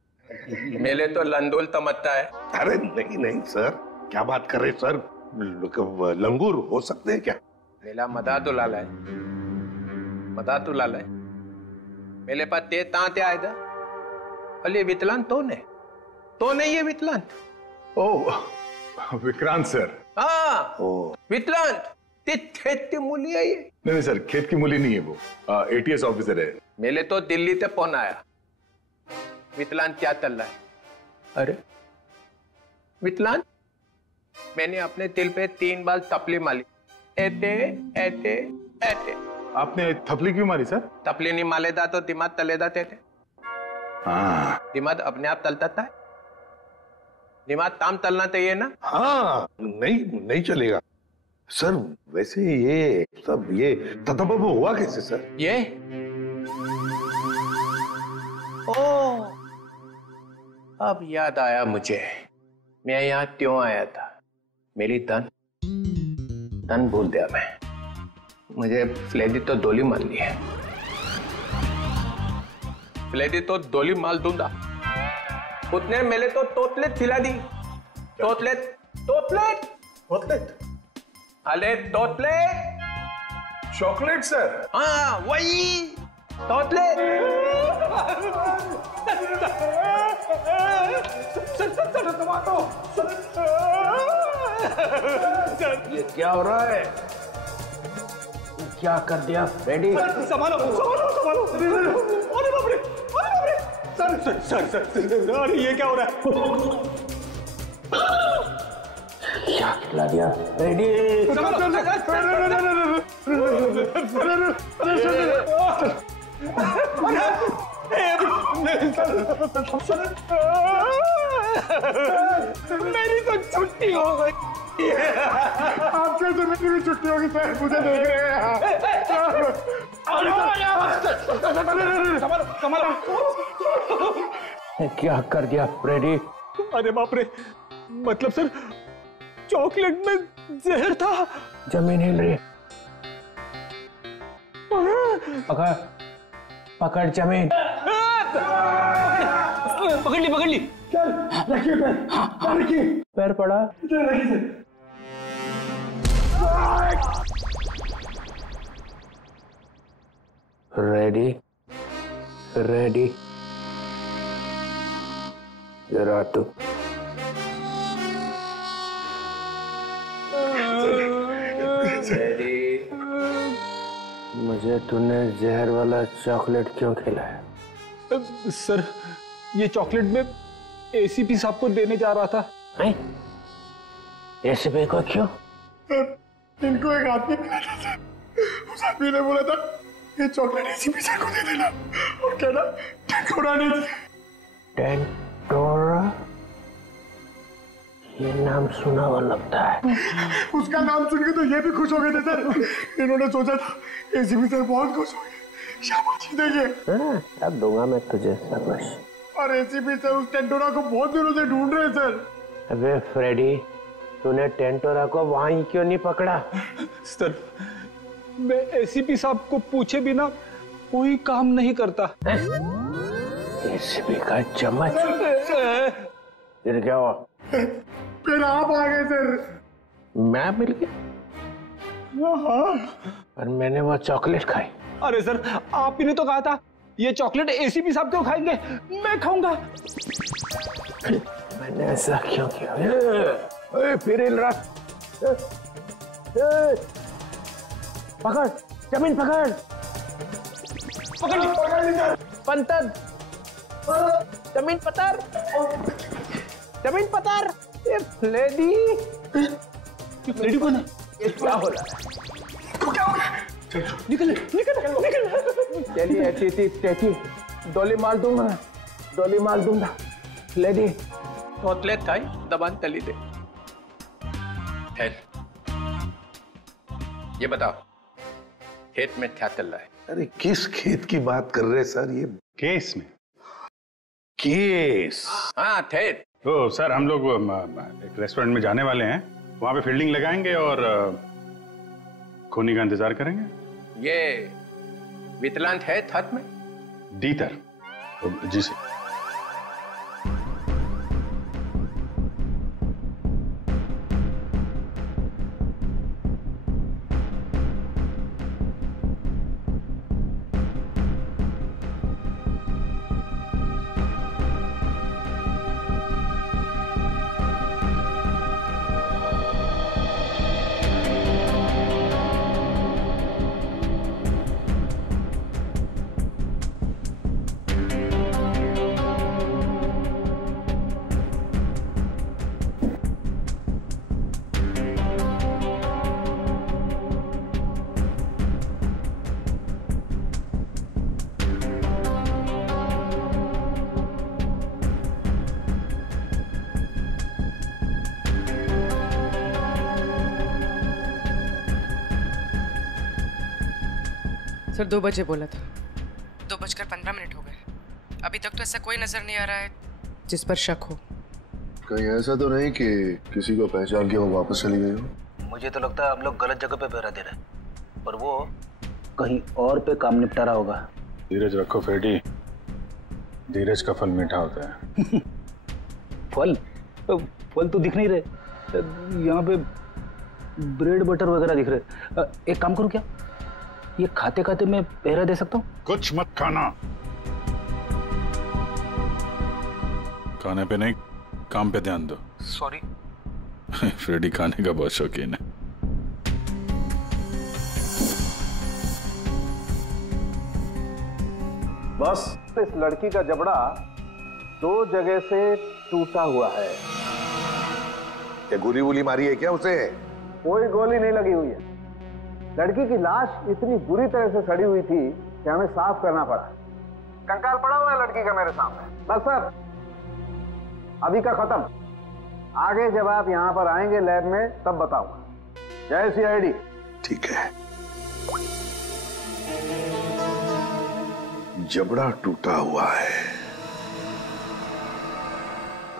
मेले तो लंदोल तमत्ता है। अरे नहीं सर, क्या बात कर रहे सर? लंगूर हो सकते हैं क्या? मेला मदा तो लाला है, मदा तो लाला है। मेले पास ते तांते आए था, अली वितलान तो नहीं है वितलान। ओह विक्रांत सर। हाँ वितलान, ते खेत की मूली है ये। नहीं सर, खेत की मूली नहीं है वो, ATS ऑफिसर है। मेले तो दिल्ली से फोन आया, वितलान क्या चल रहा है? अरे वितलान, मैंने अपने दिल पे 3 बार थपली मारी, ऐते ऐते ऐते। आपने थपली क्यों मारी सर? थपली नहीं मालेदा तो दिमाग तले जाते थे। हाँ, दिमाग अपने आप तलता था, दिमाग ताम तलना चाहिए ना। हाँ नहीं चलेगा सर। वैसे ये सब ये ततबब हुआ कैसे सर? ये ओ, अब याद आया मुझे, मैं यहाँ क्यों आया था। मेरी तन भूल दिया मैं, मुझे फ्लेडी तो दोली मार ली है, फ्लेडी तो दोली माल दूंगा। उतने मेले तो तोतलेट खिला दी, तोतलेट। अरे तोतलेट। Chocolate sir? हाँ वही तोतले। ये क्या हो रहा है? क्या कर दिया फ्रेडी? संभालो संभालो संभालो। अरे बाप रे, अरे बाप रे। सर सर सर सर, अरे ये क्या हो रहा है? क्या खिला दिया फ्रेडी? मेरी तो छुट्टी हो गई। आपके तो मेरी भी छुट्टी होगी सर, मुझे देख रहे हैं। क्या कर दिया फ्रेडी? अरे बाप रे, मतलब सर चॉकलेट में जहर था। जमीन हिल रही है। पकड़ पकड़ जमीन। पकड़ ली पकड़ ली। चल रखिए पैर, रखिए पैर पड़ा। रखिए रेडी रेडी जरा तू। रेडी। मुझे तूने जहर वाला चॉकलेट क्यों खिलाया? सर ये चॉकलेट में एसीपी साहब को देने जा रहा था। एसीपी को क्यों? इनको एक आदमी मिला था, उस आदमी ने बोला था ये चॉकलेट एसीपी साहब को दे देना और कहना टेंटोरा ने दी। टेंटोरा? ये नाम सुना हुआ लगता है। उसका नाम सुन के तो ये भी खुश हो गए थे सर। इन्होंने सोचा था एसीपी साहब बहुत खुश हो गए, शाबाशी देंगे। अब दूंगा मैं तुझे शाबाश। और एसीपी सर उस टेंटोरा को बहुत दिनों से ढूंढ रहे सर। अबे फ्रेडी, तूने टेंटोरा को वहीं क्यों नहीं पकड़ा? सर मैं एसीपी साहब को पूछे बिना कोई काम नहीं करता। एसीपी का चम्मच? फिर क्या हुआ? फिर आप आ गए सर। मैं मिल गया? और मैंने वो चॉकलेट खाई। अरे सर आप ही ने तो कहा था ये चॉकलेट एसीपी साहब क्यों खाएंगे, मैं खाऊंगा। मैंने ऐसा क्यों किया? फिर हिल रहा। पकड़ जमीन पकड़। पंतर जमीन पतर, जमीन पतर। लेडी लेडी कौन है? क्या हो रहा है? क्या हो रहा है? निकल निकल निकल। चलिए तेती डोली मार दूंगा, डोली मार दूंगा। लेडी तोतले खाई दबान तली दे। ये बताओ खेत में क्या चल रहा है? अरे किस खेत की बात कर रहे सर? ये केस में। केस? हाँ थे। तो सर हम लोग एक रेस्टोरेंट में जाने वाले हैं, वहां पे फील्डिंग लगाएंगे और खूनी का इंतजार करेंगे। ये वितलांत है हाथ में? दीतर। जी सर। सर 2 बजे बोला था। 2:15 हो गए। अभी तक तो ऐसा कोई नजर नहीं आ रहा है जिस पर शक हो। कहीं ऐसा तो नहीं कि किसी को पहचान के वो वापस चली गई हो? मुझे तो लगता है हम लोग गलत जगह पे पहरा दे रहे हैं और वो कहीं और पे काम निपटा रहा होगा। धीरज रखो फ्रेडी, धीरज का फल मीठा होता है। फल? फल तो दिख नहीं रहे, यहाँ पे ब्रेड बटर वगैरह दिख रहे। एक काम करूँ क्या, ये खाते खाते मैं पहरा दे सकता हूँ? कुछ मत खाना। खाने पे नहीं, काम पे ध्यान दो। सॉरी। फ्रेडी खाने का बहुत शौकीन है। बस इस लड़की का जबड़ा 2 जगह से टूटा हुआ है। क्या गोली वोली मारी है क्या उसे? कोई गोली नहीं लगी हुई है। लड़की की लाश इतनी बुरी तरह से सड़ी हुई थी कि हमें साफ करना पड़ा। कंकाल पड़ा हुआ है लड़की का मेरे सामने। बस सर, अभी का खत्म। आगे जब आप यहाँ पर आएंगे लैब में तब बताऊंगा। जय CID। ठीक है। जबड़ा टूटा हुआ है।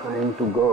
Time to go.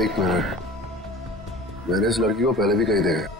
एक मिनट, मैंने इस लड़की को पहले भी कहीं देखा है।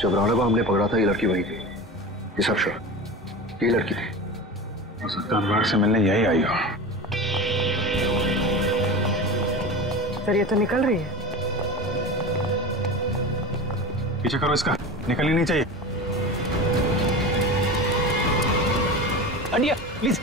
जब राणा को हमने पकड़ा था ये लड़की वही थी। ये सब शर्त ये लड़की थी। हो सकता है अनुराग से मिलने यही आई हो। सर ये तो निकल रही है। पीछे करो इसका, निकलनी नहीं चाहिए। India please.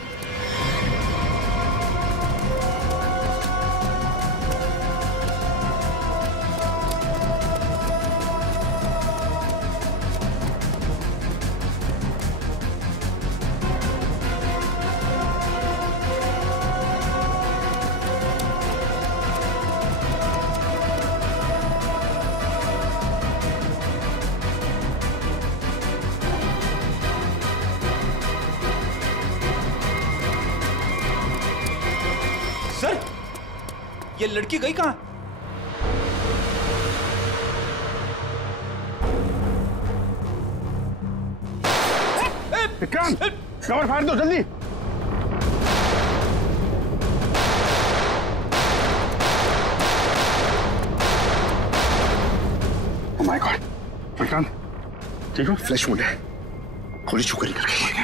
ये लड़की गई कहाँ? विक्रांत, कवर फायर दो जल्दी। ओह माय गॉड, विक्रांत ठीक हो? फ्लैश वुंड है, गोली छूकर निकल गई।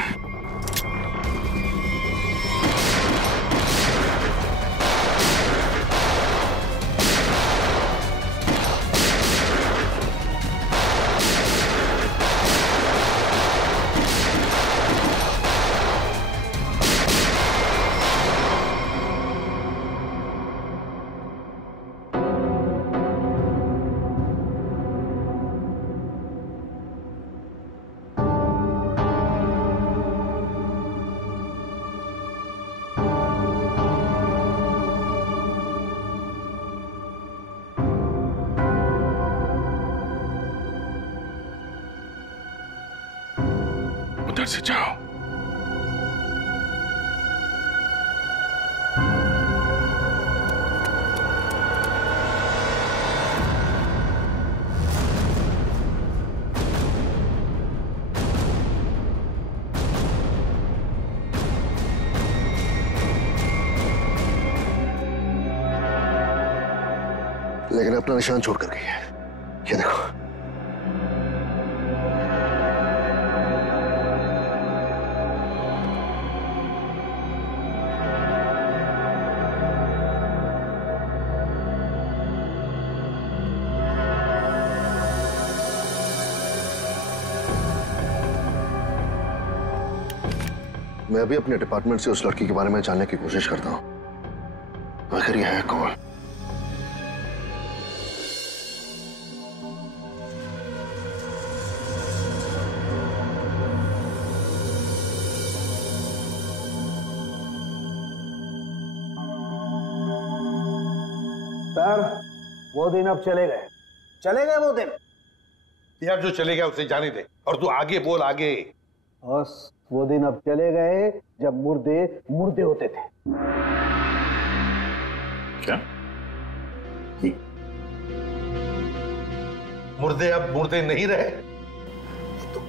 इधर से जाओ। लेकिन अपना निशान छोड़कर गई है। ये देखो। मैं अभी अपने डिपार्टमेंट से उस लड़की के बारे में जानने की कोशिश करता हूं। आखिर यह है कौन? सर, वो दिन अब चले गए। चले गए वो दिन। यार जो चले गया उसे जाने दे, और तू आगे बोल, आगे। बस वो दिन अब चले गए जब मुर्दे मुर्दे होते थे। क्या? मुर्दे अब मुर्दे नहीं रहे, तो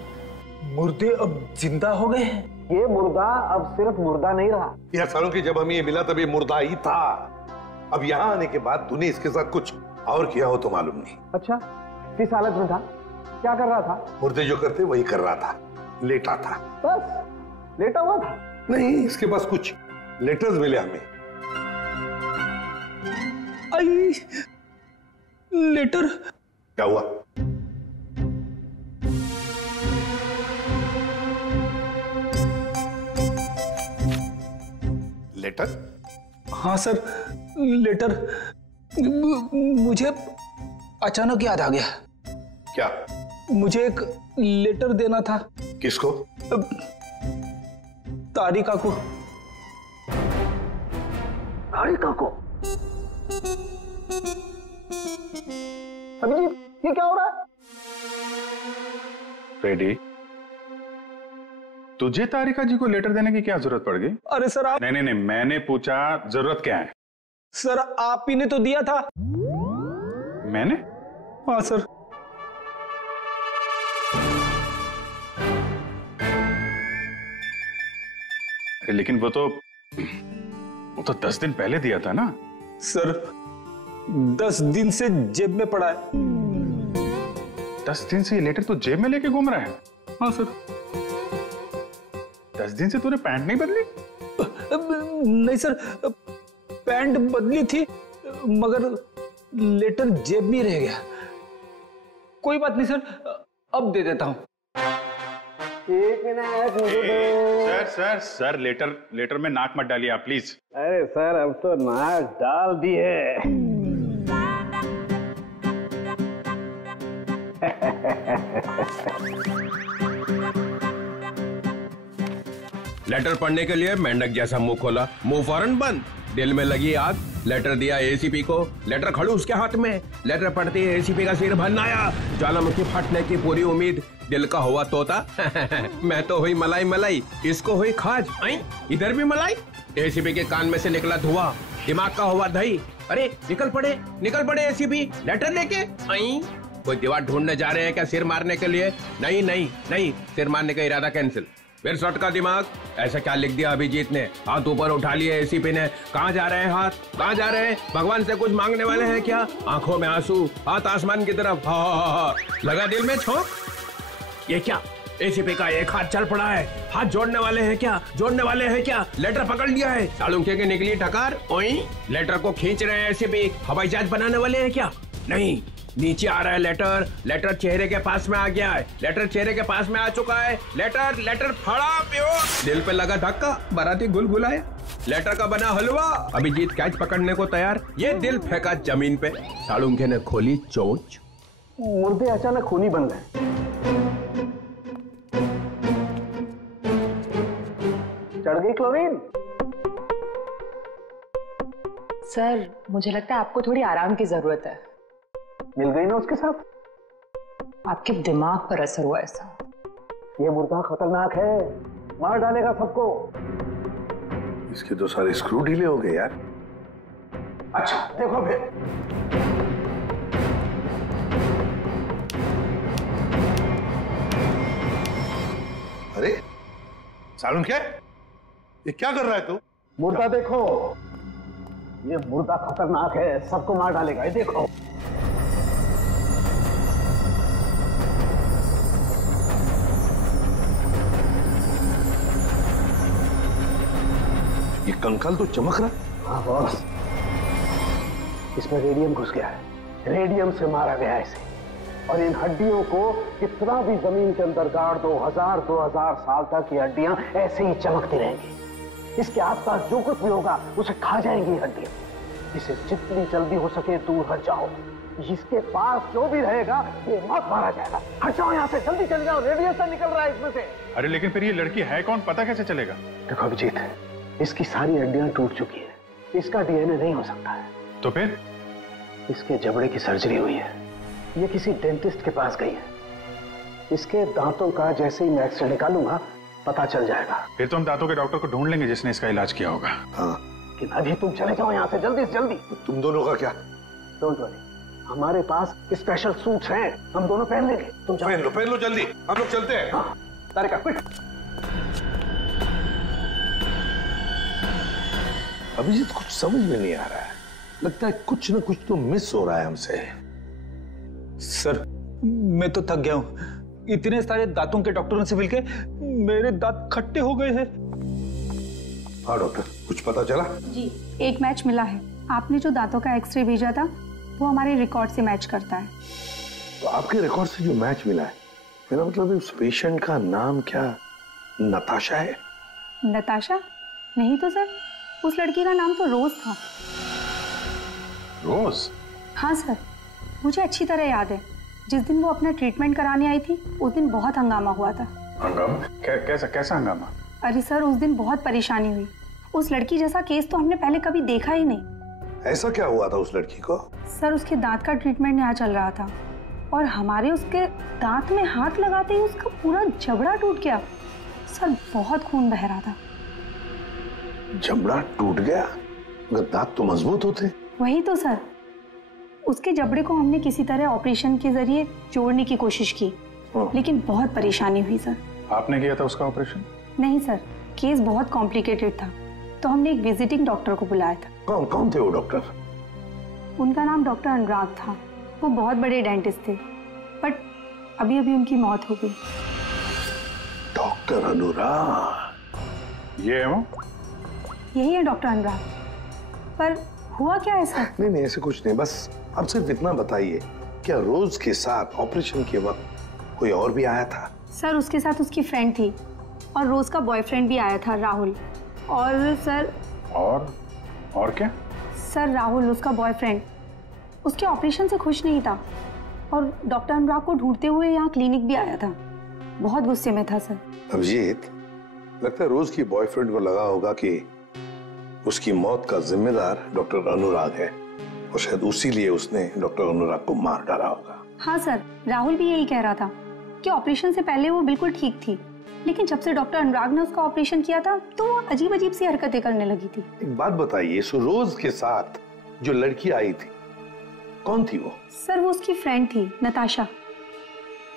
मुर्दे अब जिंदा हो गए हैं। ये मुर्दा अब सिर्फ मुर्दा नहीं रहा। यार सालों की जब हमें ये मिला तब ये मुर्दा ही था। अब यहाँ आने के बाद तूने इसके साथ कुछ और किया हो तो मालूम नहीं। अच्छा, किस हालत में था? क्या कर रहा था? मुर्दे जो करते वही कर रहा था, लेटा था। बस लेटा हुआ था? नहीं, इसके पास कुछ लेटर्स मिले हमें। आई लेटर? क्या हुआ? लेटर? हाँ सर, लेटर। मुझे अचानक याद आ गया। क्या? मुझे एक लेटर देना था। किसको? तारिका को। तारिका को? अभिजीत, ये क्या हो रहा है? फ्रेडी, तुझे तारिका जी को लेटर देने की क्या जरूरत पड़ गई? अरे सर आप... नहीं, मैंने पूछा जरूरत क्या है। सर आप ही ने तो दिया था। मैंने? हाँ सर। लेकिन वो तो 10 दिन पहले दिया था ना। सर 10 दिन से जेब में पड़ा है। 10 दिन से ये लेटर तो जेब में लेके घूम रहा है? हाँ सर। 10 दिन से तूने पैंट नहीं बदली? नहीं सर, पैंट बदली थी मगर लेटर जेब में रह गया। कोई बात नहीं सर, अब दे देता हूं। एक मिनट मुझे दो। सर लेटर में नाक मत डालिए आप प्लीज। अरे सर अब तो नाक डाल दी है। लेटर पढ़ने के लिए मेंढक जैसा मुंह खोला, मुंह फौरन बंद। दिल में लगी आग। लेटर दिया एसीपी को, लेटर खड़ूस के हाथ में। लेटर पढ़ते ही एसीपी का सिर भन आया। ज्वालामुखी फटने की पूरी उम्मीद। दिल का हुआ तोता। मैं तो हुई मलाई मलाई, इसको हुई खाज। इधर भी मलाई। एसीपी के कान में से निकला धुआं, दिमाग का हुआ दही। अरे निकल पड़े एसीपी लेटर लेके। कोई दीवार ढूंढने जा रहे हैं क्या सिर मारने के लिए? नहीं, सिर मारने का इरादा कैंसिल। फिर शॉट का दिमाग। ऐसा क्या लिख दिया अभिजीत ने? हाथ ऊपर उठा लिए एसीपी ने। कहाँ जा रहे हैं हाथ? कहाँ जा रहे हैं? भगवान से कुछ मांगने वाले हैं क्या? आंखों में आंसू, हाथ आसमान की तरफ। हा। लगा दिल में छोंक। ये क्या? एसीपी का एक हाथ चल पड़ा है। हाथ जोड़ने वाले हैं क्या? लेटर पकड़ लिया है। सालुंखे की निकली ठकार। लेटर को खींच रहे हैं एसीपी। हवाई जहाज बनाने वाले हैं क्या? नहीं, नीचे आ रहा है लेटर चेहरे के पास में आ गया है। लेटर चेहरे के पास में आ चुका है। लेटर फड़ा प्यो। दिल पे लगा धक्का, बाराती गुलगुलाया। लेटर का बना हलवा। अभिजीत कैच पकड़ने को तैयार। ये दिल फेंका जमीन पे। सालुंखे ने खोली चोंच। मुर्दे अचानक खूनी बन गए। चढ़ गई क्लोरीन। सर मुझे लगता है आपको थोड़ी आराम की जरूरत है। मिल गई ना उसके साथ? आपके दिमाग पर असर हुआ ऐसा। ये मुर्दा खतरनाक है, मार डालेगा सबको। इसके तो सारे स्क्रू ढीले हो गए यार। अच्छा देखो फिर। अरे सारुण क्या ये क्या कर रहा है तू? मुर्दा देखो, ये मुर्दा खतरनाक है, सबको मार डालेगा। ये देखो। ये कंकाल तो चमक रहा है। हाँ बॉस, इसमें रेडियम घुस गया है, रेडियम से मारा गया है इसे। और इन हड्डियों को कितना भी जमीन के अंदर गाड़ दो, 2000 साल तक ये हड्डियां ऐसे ही चमकती रहेंगी। इसके आसपास जो कुछ भी होगा उसे खा जाएंगी हड्डियां। इसे जितनी जल्दी हो सके दूर हट जाओ। इसके पास जो भी रहेगा ये मत मारा जाएगा। हट जाओ यहाँ से, जल्दी चले जाओ, रेडिएशन निकल रहा है इसमें से। अरे लेकिन फिर ये लड़की है कौन, पता कैसे चलेगा? देखो अभिजीत, इसकी सारी हड्डियां टूट चुकी है, इसका डीएनए नहीं हो सकता है। तो फिर? इसके जबड़े की सर्जरी हुई है, ये किसी डेंटिस्ट के पास गई है। इसके दांतों का जैसे ही मैं एक्सरे निकालूंगा पता चल जाएगा। फिर तो हम दांतों के डॉक्टर को ढूंढ लेंगे जिसने इसका इलाज किया होगा। हाँ, कि अभी तुम चले जाओ यहाँ से जल्दी से जल्दी। तुम दोनों का क्या? डोंट वरी, हमारे पास स्पेशल सूट्स हैं, हम दोनों पहन लेंगे। तुम जाओ। पहन लो जल्दी, हम लोग चलते हैं। हाँ, तारिका क्विक। अभिजीत कुछ समझ में नहीं आ रहा है, लगता है कुछ ना कुछ तो मिस हो रहा है हमसे। सर मैं तो थक गया हूं, इतने सारे दांतों के डॉक्टरों से मिलके मेरे दांत खट्टे हो गए हैं। हाँ डॉक्टर, कुछ पता चला? जी, एक मैच मिला है। आपने जो दांतों का एक्सरे भेजा था वो हमारे रिकॉर्ड से मैच करता है। तो आपके रिकॉर्ड से जो मैच मिला है, मेरा मतलब उस पेशेंट का नाम क्या नताशा है? नताशा? नहीं तो सर, उस लड़की का नाम तो रोज था। रोज? हाँ सर, मुझे अच्छी तरह याद है। जिस दिन वो अपना ट्रीटमेंट कराने आई थी उस दिन बहुत हंगामा हुआ था। हंगामा? कैसा हंगामा? अरे सर, उस दिन बहुत परेशानी हुई। उस लड़की जैसा केस तो हमने पहले कभी देखा ही नहीं। ऐसा क्या हुआ था उस लड़की को? सर, उसके दांत का ट्रीटमेंट यहाँ चल रहा था और हमारे उसके दांत में हाथ लगाते ही उसका पूरा जबड़ा टूट गया। सर, बहुत खून बह रहा था। जबड़ा टूट गया? मगर दांत तो मजबूत होते। वही तो सर, उसके जबड़े को हमने किसी तरह ऑपरेशन के जरिए जोड़ने की कोशिश की, लेकिन बहुत परेशानी हुई सर। आपने किया था उसका ऑपरेशन? नहीं सर, केस बहुत कॉम्प्लिकेटेड था, तो हमने एक विजिटिंग डॉक्टर को बुलाया था। कौन थे वो डॉक्टर? उनका नाम डॉक्टर अनुराग था। वो बहुत बड़े डेंटिस्ट थे, बट अभी अभी उनकी मौत हो गई। डॉक्टर अनुराग? ये है वो? यही है डॉक्टर अनुराग। पर हुआ क्या है सर? नहीं ऐसे कुछ नहीं, बस आप सिर्फ इतना बताइए, क्या रोज के साथ ऑपरेशन के वक्त कोई और भी आया था? सर, उसके साथ उसकी फ्रेंड थी और रोज का बॉयफ्रेंड भी आया था, राहुल। और सर और क्या? सर, राहुल उसका बॉयफ्रेंड उसके ऑपरेशन से खुश नहीं था और डॉक्टर अनुराग को ढूंढते हुए यहाँ क्लिनिक भी आया था। बहुत गुस्से में था सर। अभिजीत, लगता है रोज की बॉयफ्रेंड को लगा होगा कि उसकी मौत का जिम्मेदार डॉक्टर अनुराग है और शायद उसी लिए उसने डॉक्टर अनुराग को मार डाला होगा। हाँ सर, राहुल भी यही कह रहा था कि ऑपरेशन से पहले वो बिल्कुल ठीक थी, लेकिन जब से डॉक्टर अनुराग ने उसका ऑपरेशन किया था तो वो अजीब अजीब सी हरकतें करने लगी थी। एक बात बताइए, सो रोज के साथ जो लड़की आई थी कौन थी वो? सर, वो उसकी फ्रेंड थी, नताशा।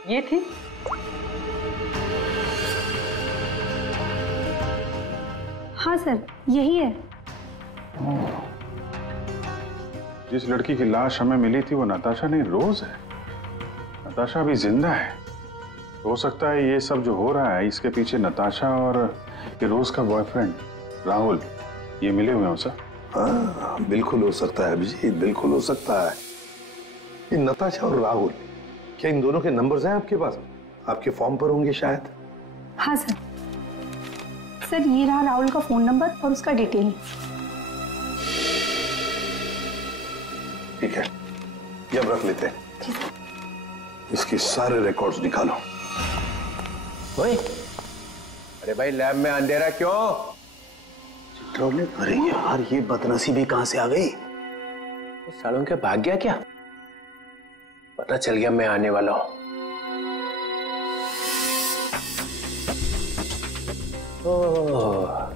ये थी? हाँ सर, यही है। जिस लड़की की लाश हमें मिली थी वो नताशा नहीं, रोज है। नताशा अभी जिंदा है। हो सकता है ये सब जो हो रहा है इसके पीछे नताशा और ये रोज का बॉयफ्रेंड राहुल ये मिले हुए हो सर। हाँ बिल्कुल हो सकता है अभिजीत, बिल्कुल हो सकता है। ये नताशा और राहुल, क्या इन दोनों के नंबर्स हैं आपके पास? आपके फॉर्म पर होंगे शायद। हाँ सर। सर, ये रहा राहुल का फोन नंबर और उसका डिटेल। ठीक है, ये अब रख लेते हैं। इसके सारे रिकॉर्ड्स निकालो। भाई, अरे भाई लैब में अंधेरा क्यों? अरे यार, ये बदनसीबी कहां से आ गई? सालों के भाग गया क्या? पता चल गया मैं आने वाला हूं। ओह,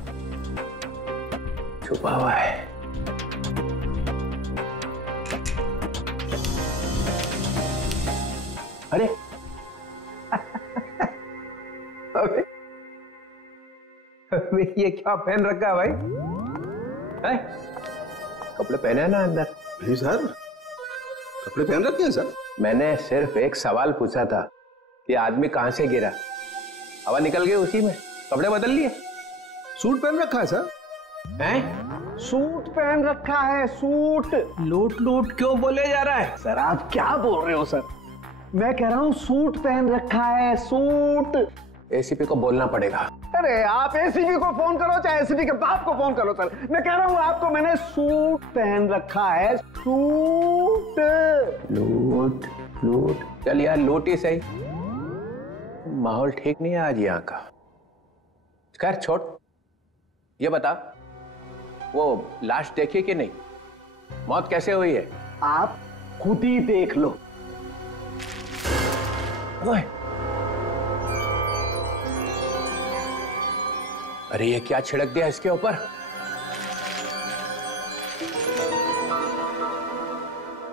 छुपा हुआ है। अरे अबे ये क्या पहन रखा है भाई? है? कपड़े पहने हैं ना अंदर? नहीं सर, कपड़े पहन रखे हैं सर। मैंने सिर्फ एक सवाल पूछा था कि आदमी कहां से गिरा, हवा निकल गई उसी में, कपड़े बदल लिए। सूट पहन रखा है सर। हैं? सूट पहन रखा है, सूट। लूट लूट क्यों बोले जा रहा है? सर आप क्या बोल रहे हो सर? मैं कह रहा हूँ सूट पहन रखा है, सूट। एसीपी को बोलना पड़ेगा। अरे आप एसीपी को फोन करो चाहे एसीपी के बाप को फोन करो सर, मैं कह रहा हूँ आपको मैंने सूट पहन रखा है, सूट। लूट लूट, चल यार लूट ही सही, माहौल ठीक नहीं है आज यहाँ का। खैर छोड़, ये बता वो लाश देखी कि नहीं? मौत कैसे हुई है? आप खुद ही देख लो। ओए, अरे ये क्या छिड़क दिया इसके ऊपर?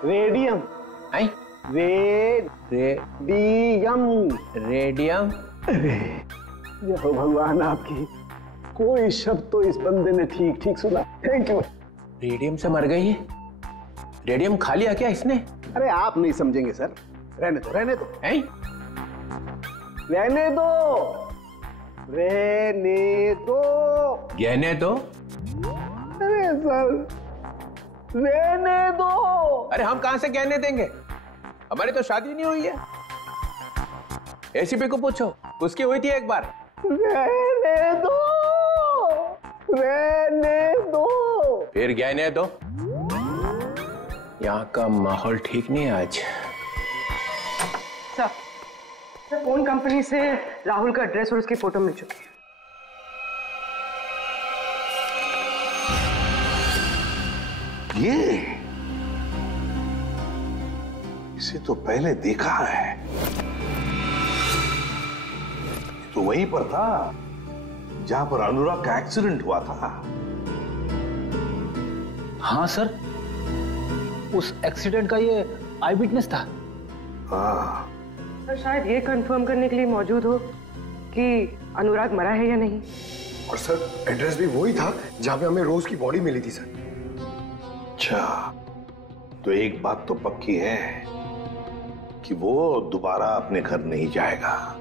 रेडियम। रेडियम। रेडियम। ये हो भगवान आपकी, कोई शब्द तो इस बंदे ने ठीक ठीक सुना। Thank you. रेडियम से मर गई है? रेडियम खा लिया क्या इसने? अरे आप नहीं समझेंगे सर, रहने दो रहने दो। हैं? रहने दो रहने दो। गहने दो? अरे सर रहने दो। अरे हम कहां से गहने देंगे, हमारी तो शादी नहीं हुई है। एसीपी को पूछो, उसकी हुई थी एक बार। रहने दो रहने दो। फिर गहने दो। यहाँ का माहौल ठीक नहीं है आज। सर, फोन कंपनी से राहुल का एड्रेस और उसकी फोटो मिल चुकी है। ये इसे तो पहले देखा है, तो वहीं पर था जहां पर अनुराग का एक्सीडेंट हुआ था। हाँ सर, उस एक्सीडेंट का ये आई विटनेस था। हाँ सर, शायद ये कंफर्म करने के लिए मौजूद हो कि अनुराग मरा है या नहीं। और सर एड्रेस भी वही था जहां पे हमें रोज की बॉडी मिली थी सर। अच्छा, तो एक बात तो पक्की है कि वो दोबारा अपने घर नहीं जाएगा।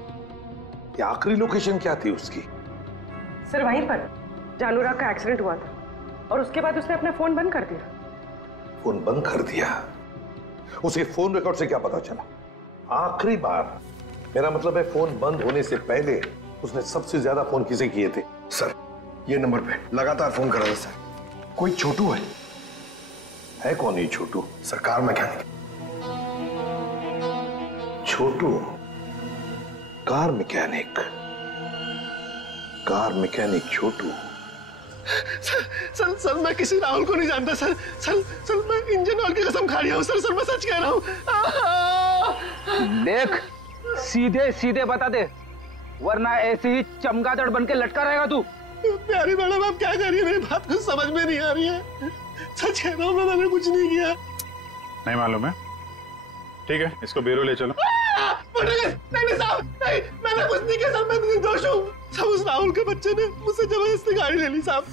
ये आखिरी लोकेशन क्या थी उसकी? सर वहीं पर जहां अनुराग का एक्सीडेंट हुआ था, और उसके बाद उसने अपना फोन बंद कर दिया। फोन बंद कर दिया? उसे फोन रिकॉर्ड से क्या पता चला? आखिरी बार, मेरा मतलब है फोन बंद होने से पहले उसने सबसे ज्यादा फोन किसे किए थे? सर ये नंबर पे लगातार फोन कर रहा था सर। कोई छोटू है कौन ये Chhotu? Sir car mechanic. Chhotu car mechanic? Car mechanic Chhotu? Sir मैं किसी राहुल को नहीं जानता सर। सर मैं इंजन ऑयल की कसम खा रहा हूँ सर मैं सच कह रहा हूँ। देख, सीधे सीधे बता दे, वरना ऐसे ही चमगादड़ बन के लटका रहेगा तू। प्यारी मैडम आप क्या कर रही है, मेरी बात कुछ समझ में नहीं आ रही है। सच कह रहा हूँ, मैंने कुछ नहीं किया। नहीं मालूम है? ठीक है, इसको ब्यूरो ले चलो। नहीं साहब, नहीं, मैंने कुछ नहीं किया सर, मैं निर्दोष हूँ। सब उस राहुल के बच्चे ने मुझसे जबरदस्ती गाड़ी ले ली साहब।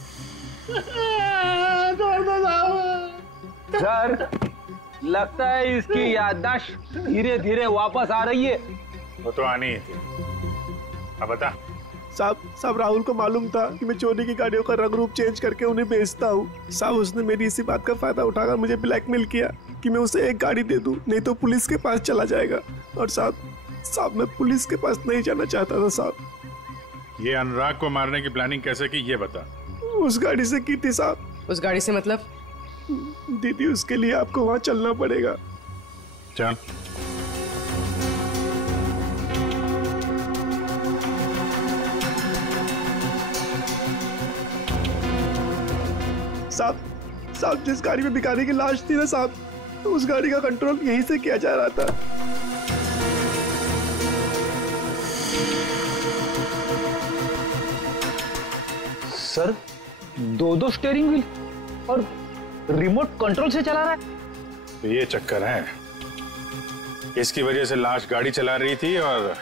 सर लगता है इसकी याददाश्त धीरे धीरे वापस आ रही है। वो तो आनी ही थी। अब बता। साहब राहुल को मालूम था कि मैं चोरी की गाड़ियों का रंग रूप चेंज करके उन्हें बेचता हूँ। साहब उसने मेरी इसी बात का फायदा उठाकर मुझे ब्लैकमेल किया कि मैं उसे एक गाड़ी दे दूं, नहीं तो पुलिस के पास चला जाएगा। और साहब मैं पुलिस के पास नहीं जाना चाहता था साहब। ये अनुराग को मारने की प्लानिंग कैसे की ये बता। उस गाड़ी से की थी साहब। उस गाड़ी से मतलब? दीदी उसके लिए आपको वहां चलना पड़ेगा। चल। साहब जिस गाड़ी में भिखारी की लाश थी ना साहब, तो उस गाड़ी का कंट्रोल यहीं से किया जा रहा था। सर 2 स्टीयरिंग व्हील और रिमोट कंट्रोल से चला रहा है। तो ये चक्कर है, इसकी वजह से लाश गाड़ी चला रही थी और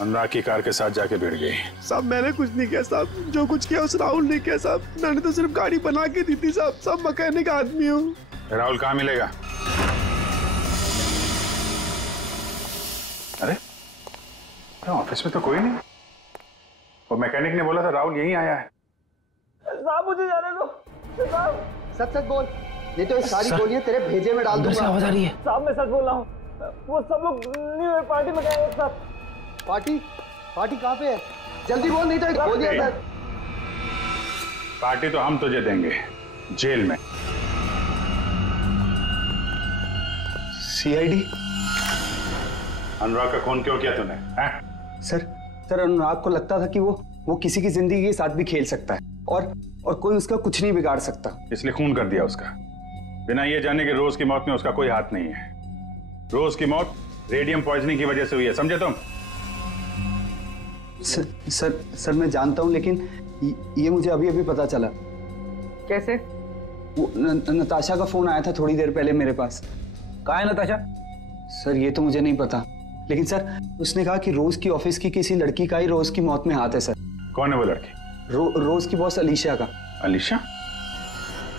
अनुराग की कार के साथ जाके भिड़ गई। साहब मैंने कुछ नहीं किया साहब, जो कुछ किया उस राहुल ने किया साहब। मैंने तो सिर्फ गाड़ी बना के दी थी साहब। सब मैकेनिक आदमी हूँ। राहुल कहाँ मिलेगा? अरे ऑफिस में तो कोई नहीं। वो मैकेनिक ने बोला था राहुल यहीं आया है। साहब मुझे जाने दो साहब। सच सच बोल, नहीं तो ये सारी गोलियां तेरे भेजे में डाल दूंगा। आवाज आ रही है। साहब मैं सच बोल रहा हूँ, वो सब लोग न्यू ईयर पार्टी में गए एक साथ। पार्टी कहाँ पे है? जल्दी बोल, नहीं तो गोलियां अंदर। पार्टी तो हम तुझे देंगे जेल में। सीआईडी? अनुराग का खून क्यों किया तूने? सर अनुराग को लगता था कि वो किसी की जिंदगी के साथ भी खेल सकता है और कोई उसका कुछ नहीं बिगाड़ सकता, इसलिए खून कर दिया उसका, बिना ये जाने कि रोज की मौत में उसका कोई हाथ नहीं है। रोज की मौत रेडियम पॉइजनिंग की वजह से हुई है, समझे तुम? सर मैं जानता हूं, लेकिन ये मुझे अभी अभी पता चला। कैसे? वो नताशा का फोन आया था थोड़ी देर पहले मेरे पास। कहाँ है नताशा? सर ये तो मुझे नहीं पता, लेकिन सर उसने कहा कि रोज की ऑफिस की किसी लड़की का ही रोज की मौत में हाथ है। सर कौन है वो लड़की? रोज की बॉस अलीशा का। अलीशा?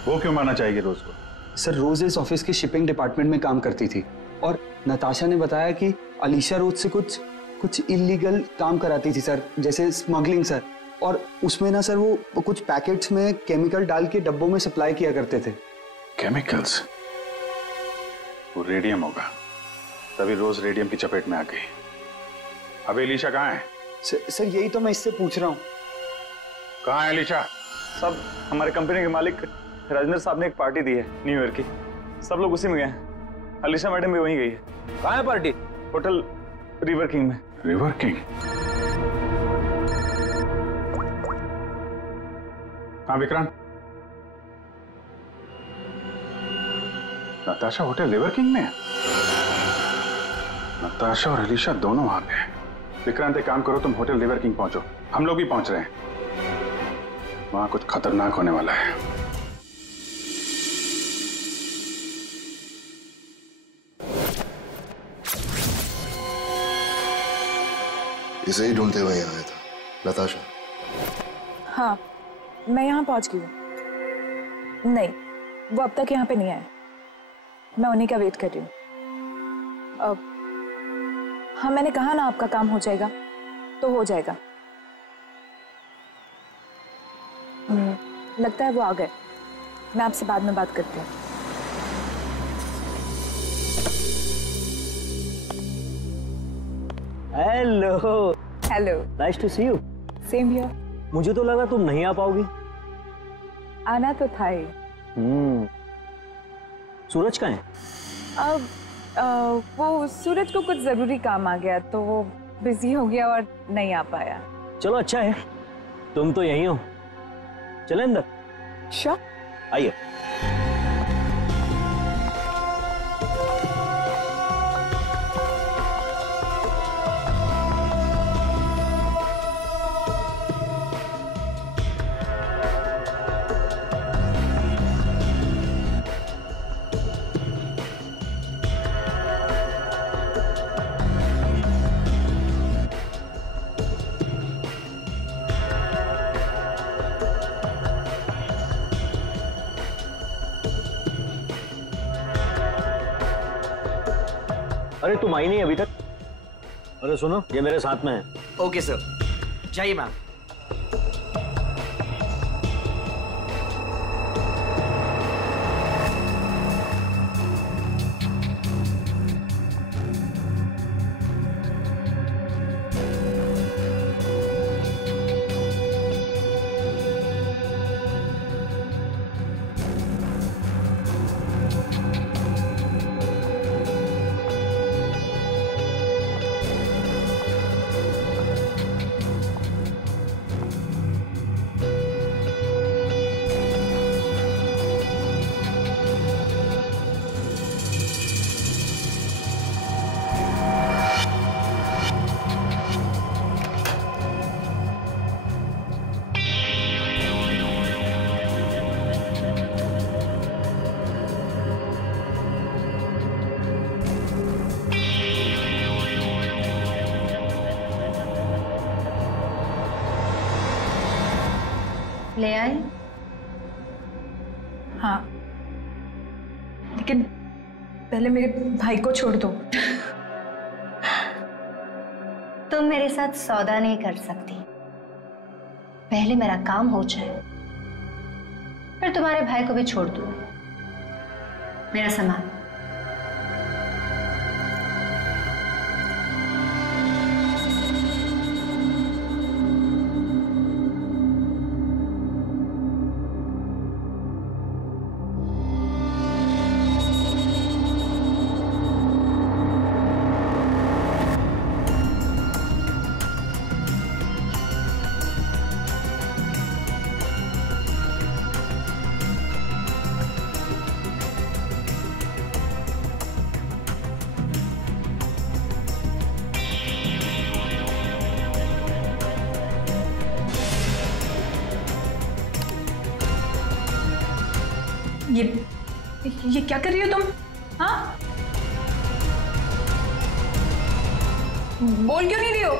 वो क्यों मारना चाहेगी रोज को? सर रोज इस ऑफिस के शिपिंग डिपार्टमेंट में काम करती थी और नताशा ने बताया कि अलीशा रोज से कुछ इलीगल काम कराती थी सर, जैसे स्मगलिंग सर। और उसमें ना सर वो कुछ पैकेट्स में केमिकल डाल के डब्बों में सप्लाई किया करते थे। केमिकल्स? वो रेडियम होगा, तभी रोज रेडियम की चपेट में आ गई। अब अलीशा कहाँ है? सर यही तो मैं इससे पूछ रहा हूँ। कहाँ है अलीशा? सब हमारे कंपनी के मालिक राजेंद्र साहब ने एक पार्टी दी है न्यू ईयर की, सब लोग उसी में गए हैं। अलीशा मैडम भी वहीं गई है। कहाँ है पार्टी? होटल रिवर किंग में। River king? हाँ Vikrant, Natasha hotel river king में है? नताशा और अलीशा दोनों वहां पे हैं। विक्रांत एक काम करो, तुम होटल रिवर किंग पहुंचो, हम लोग भी पहुंच रहे हैं। वहां कुछ खतरनाक होने वाला है। इसे ही ढूंढते हुए यहाँ आया था नताशा। हाँ मैं यहाँ पहुँच गई हूँ। नहीं वो अब तक यहाँ पे नहीं आए, मैं उन्हीं का वेट कर रही हूँ। हाँ मैंने कहा ना आपका काम हो जाएगा तो हो जाएगा। लगता है वो आ गए, मैं आपसे बाद में बात करती हूँ। Hello. Hello. Nice to see you. Same here. मुझे तो लगा तुम नहीं आ पाओगी। आना तो था ही। सूरज कहाँ है? अब वो सूरज को कुछ जरूरी काम आ गया तो वो बिजी हो गया और नहीं आ पाया। चलो अच्छा है, तुम तो यहीं हो, चले अंदर। श्योर, आइए। अरे तुम आई नहीं अभी तक? अरे सुनो, ये मेरे साथ में है। ओके सर, जाइए मैम। ले आए? हाँ, लेकिन पहले मेरे भाई को छोड़ दो। तुम मेरे साथ सौदा नहीं कर सकती। पहले मेरा काम हो जाए, फिर तुम्हारे भाई को भी छोड़ दो। मेरा सामान। ये क्या कर रही हो तुम? हाँ, बोल क्यों नहीं रही हो?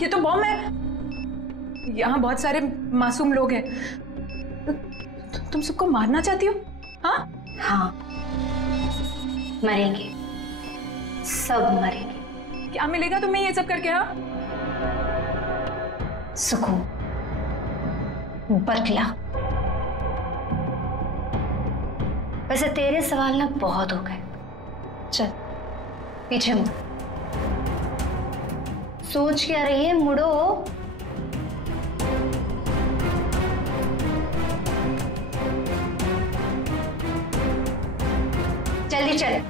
ये तो बॉम्ब है। यहाँ बहुत सारे मासूम लोग हैं। तुम सबको मारना चाहती हो? हाँ हाँ, मरेंगे, सब मरेंगे। क्या मिलेगा तुम्हें ये सब करके? हाँ, सुकून, बदला। वैसे तेरे सवाल ना बहुत हो गए। चल पीछे मुड़। सोच क्या रही है? मुड़ो। जल्दी चल।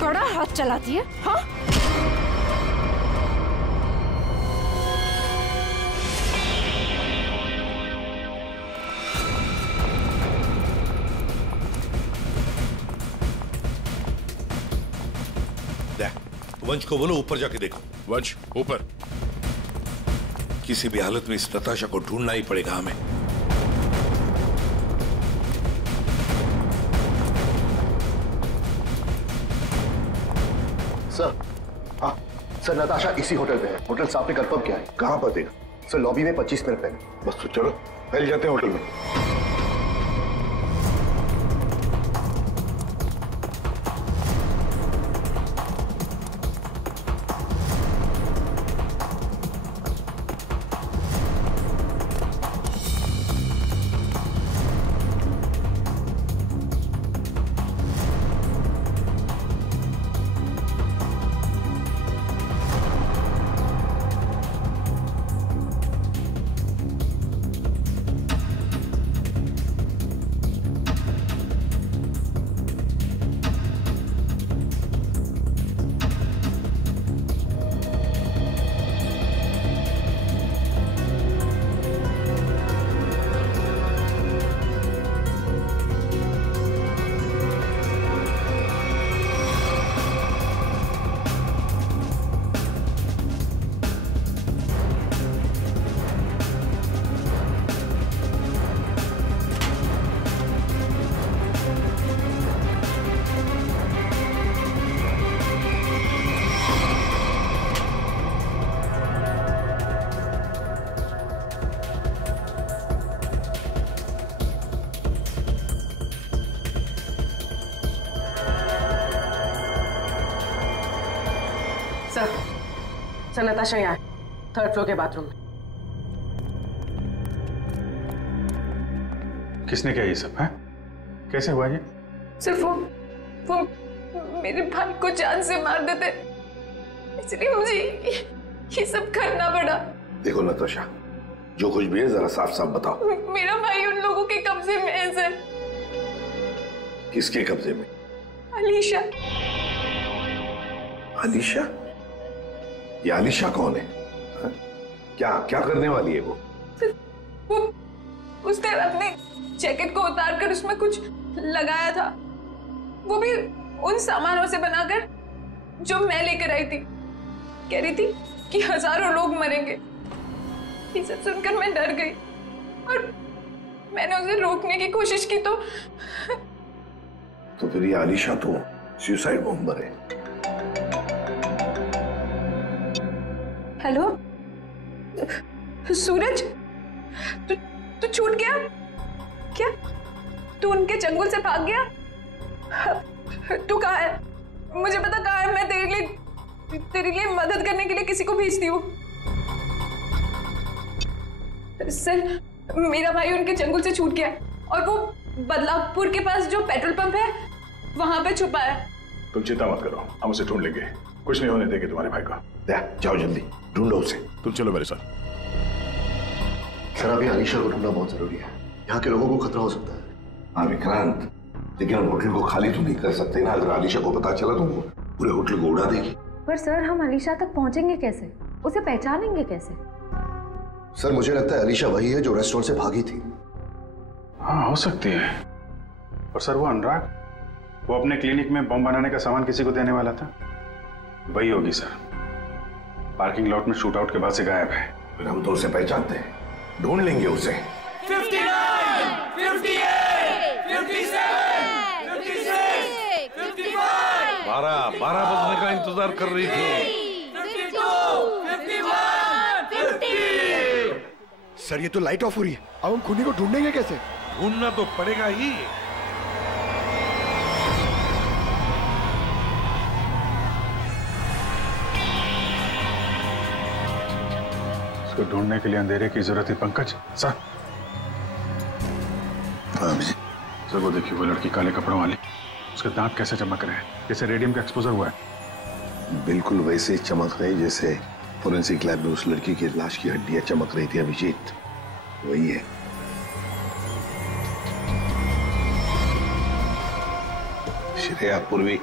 बड़ा हाथ चलाती है। हाँ, वंश को बोलो ऊपर जाके देखो। वंश ऊपर। किसी भी हालत में इस नताशा को ढूंढना ही पड़ेगा हमें। सर, हाँ सर, नताशा इसी होटल पे है। होटल साहब ने कंफर्म किया है। कहाँ पर देगा? सर लॉबी में 25 मिनट पहले। बस तो चलो पहले जाते हैं होटल में। सर नताशा यहाँ है, 3rd फ्लोर के बाथरूम में। किसने किया ये सब है? कैसे हुआ ये? सिर्फ वो मेरे भाई को जान से मार देते, इसलिए मुझे ये सब करना पड़ा। देखो नताशा, जो कुछ भी है जरा साफ साफ बताओ। मेरा भाई उन लोगों के कब्जे में है सर। किसके कब्जे में? अलीशा। अलीशा? ये अलीशा कौन है? हा? क्या क्या करने वाली है वो? उसने अपने जैकेट को उतार कर उसमें कुछ लगाया था, वो भी उन सामानों से बनाकर जो मैं लेकर आई थी। कह रही थी कि हजारों लोग मरेंगे। ये सब सुनकर मैं डर गई मैंने उसे रोकने की कोशिश की तो फिर ये आलिशा तो सुसाइड बॉम्बर है। हेलो सूरज, तू छूट गया क्या? तू उनके चंगुल से भाग गया? तू कहाँ है? मुझे पता कहाँ है। मैं तेरे लिए मदद करने के लिए किसी को भेजती हूँ। सर, मेरा भाई उनके चंगुल से छूट गया और वो बदलापुर के पास जो पेट्रोल पंप है वहां पे छुपा है। तुम चिंता मत करो, हम उसे ढूंढ लेंगे। कुछ नहीं होने देंगे तुम्हारे भाई को। जाओ जल्दी ढूंढो उसे। तुम चलो मेरे साथ। सर, अभी आलिशा को ढूंढना बहुत जरूरी है। यहाँ के लोगों को खतरा हो सकता है। हाँ विक्रांत, लेकिन हम होटल को खाली तो नहीं कर सकते ना। अगर आलिशा को पता चला तो वो पूरे होटल को उड़ा देगी। पर सर, हम आलिशा तक पहुंचेंगे कैसे? उसे पहचानेंगे कैसे? सर, मुझे लगता है आलिशा वही है जो रेस्टोरेंट से भागी थी। हाँ, हो सकती है। और सर, वो अनुराग, वो अपने क्लिनिक में बम बनाने का सामान किसी को देने वाला था, वही होगी सर। पार्किंग लॉट में शूट आउट के बाद से गायब है। फिर हम तो उसे पहचानते हैं, ढूंढ लेंगे उसे। 59, 58, 57, 56, 55, 12 बजने का इंतजार कर रही थी। 52, 51, 50। सर, ये तो लाइट ऑफ हो रही है। अब हम खूनी को ढूंढेंगे कैसे? ढूंढना तो पड़ेगा ही। इसको ढूंढने के लिए अंधेरे की जरूरत है पंकज। सर, सर वो देखिए, वो लड़की काले कपड़ों वाली, उसके दांत कैसे चमक रहे हैं, जैसे रेडियम का एक्सपोजर हुआ है। बिल्कुल वैसे चमक रही जैसे फोरेंसिक लैब में उस लड़की की लाश की हड्डियां चमक रही थी। अभिजीत, वही है। श्रेया पूर्वी,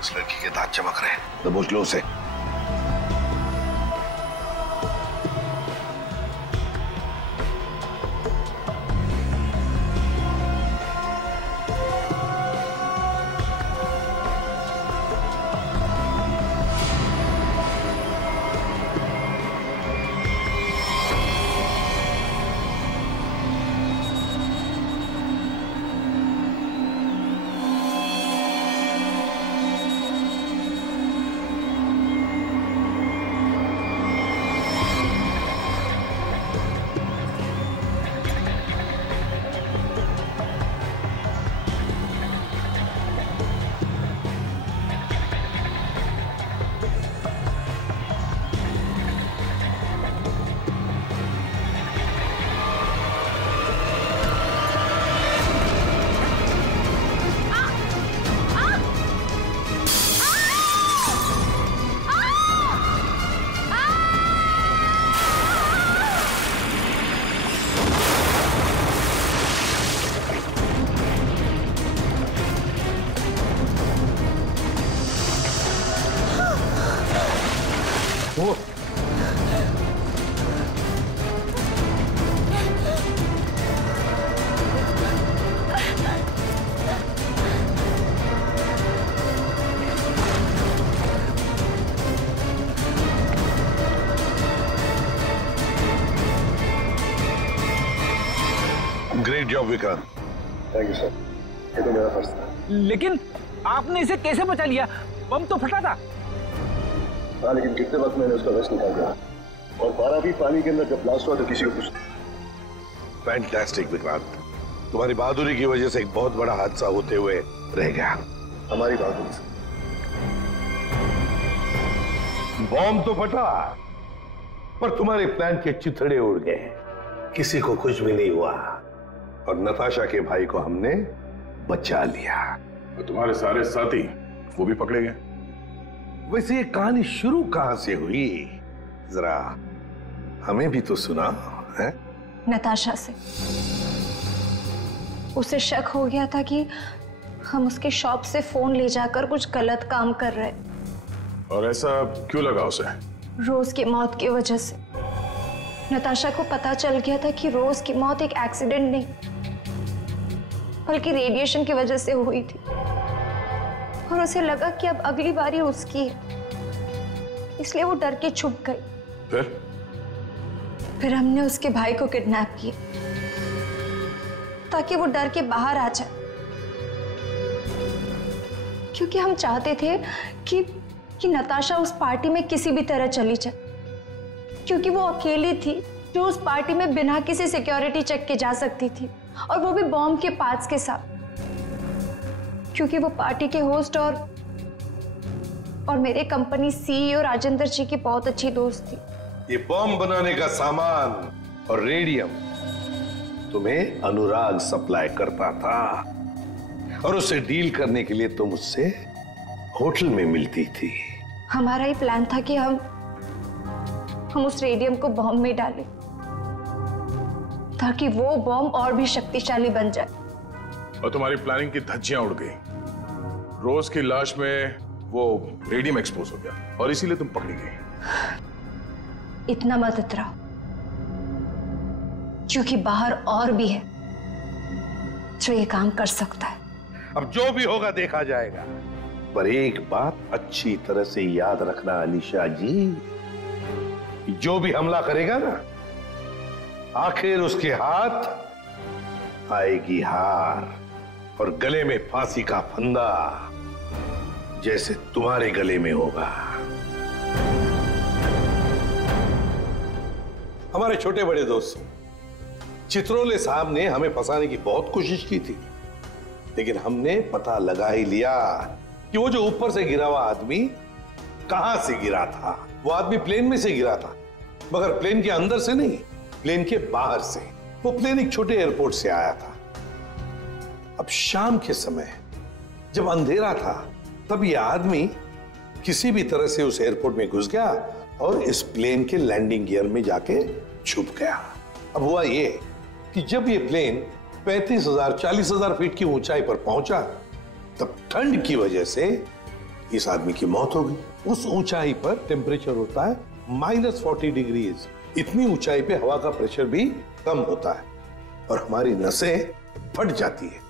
उस लड़की के दांत चमक रहे हैं। दबोच लो उसे। Great job Vikrant. Thank you sir, ये तो मेरा फर्ज था। लेकिन आपने इसे कैसे बचा लिया? बम तो फटा था। हाँ, लेकिन कितने वक्त मैंने उसका रस निकाल दिया, और 12 भी पानी के अंदर जब ब्लास्ट हुआ तो किसी को कुछ। फैंटास्टिक विक्रांत, तुम्हारी बहादुरी की वजह से एक बहुत बड़ा हादसा होते हुए रह गया। हमारी बहादुरी से। बॉम्ब तो फटा, पर तुम्हारे प्लान के चिथड़े उड़ गए। किसी को कुछ भी नहीं हुआ, और नताशा के भाई को हमने बचा लिया। तो तुम्हारे सारे साथी वो भी पकड़े गए। वैसे ये कहानी शुरू कहां से हुई, जरा हमें भी तो सुना है। नताशा से। उसे शक हो गया था कि हम उसके शॉप से फोन ले जाकर कुछ गलत काम कर रहे। और ऐसा क्यों लगा उसे? रोज की मौत की वजह से। नताशा को पता चल गया था कि रोज की मौत एक एक्सीडेंट नहीं बल्कि रेडिएशन की वजह से हुई थी, और उसे लगा कि अब अगली बारी उसकी है, इसलिए वो डर के छुप गई। फिर हमने उसके भाई को किडनैप किया ताकि वो डर के बाहर आ जाए, क्योंकि हम चाहते थे कि नताशा उस पार्टी में किसी भी तरह चली जाए, क्योंकि वो अकेली थी जो उस पार्टी में बिना किसी सिक्योरिटी चेक के जा सकती थी, और वो भी बॉम्ब के पार्ट्स के साथ, क्योंकि वो पार्टी के होस्ट और मेरे कंपनी सीईओ राजेंद्र जी की बहुत अच्छी दोस्त थी। ये बॉम्ब बनाने का सामान और रेडियम तुम्हें अनुराग सप्लाई करता था, और उसे डील करने के लिए तुम उससे होटल में मिलती थी। हमारा ही प्लान था कि हम उस रेडियम को बॉम्ब में डालें, ताकि वो बॉम्ब और भी शक्तिशाली बन जाए। और तुम्हारी प्लानिंग की धज्जियां उड़ गई। रोज की लाश में वो रेडियम एक्सपोज हो गया और इसीलिए तुम पकड़ी गई। इतना मत इतराओ, क्योंकि बाहर और भी है जो ये काम कर सकता है। अब जो भी होगा देखा जाएगा, पर एक बात अच्छी तरह से याद रखना अलीशा जी, जो भी हमला करेगा ना, आखिर उसके हाथ आएगी हार, और गले में फांसी का फंदा, जैसे तुम्हारे गले में होगा। हमारे छोटे बड़े दोस्त चित्रोले साहब ने हमें फंसाने की बहुत कोशिश की थी, लेकिन हमने पता लगा ही लिया कि वो जो ऊपर से गिरा हुआ आदमी कहां से गिरा था। वो आदमी प्लेन में से गिरा था, मगर प्लेन के अंदर से नहीं, प्लेन के बाहर से। वो प्लेन एक छोटे एयरपोर्ट से आया था। अब शाम के समय जब अंधेरा था, तब यह आदमी किसी भी तरह से उस एयरपोर्ट में घुस गया और इस प्लेन के लैंडिंग गियर में जाके छुप गया। अब हुआ ये कि जब ये प्लेन 35,000 40,000 फीट की ऊंचाई पर पहुंचा, तब ठंड की वजह से इस आदमी की मौत हो गई। उस ऊंचाई पर टेम्परेचर होता है -40 डिग्रीज। इतनी ऊंचाई पे हवा का प्रेशर भी कम होता है और हमारी नसें फट जाती है।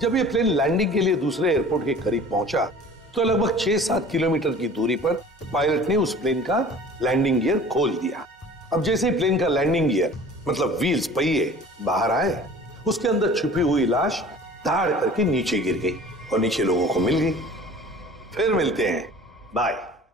जब ये प्लेन लैंडिंग के लिए दूसरे एयरपोर्ट के करीब पहुंचा, तो लगभग 6-7 किलोमीटर की दूरी पर पायलट ने उस प्लेन का लैंडिंग गियर खोल दिया। अब जैसे ही प्लेन का लैंडिंग गियर मतलब व्हील्स, पहिए बाहर आए, उसके अंदर छुपी हुई लाश धाड़ करके नीचे गिर गई और नीचे लोगों को मिल गई। फिर मिलते हैं, बाय।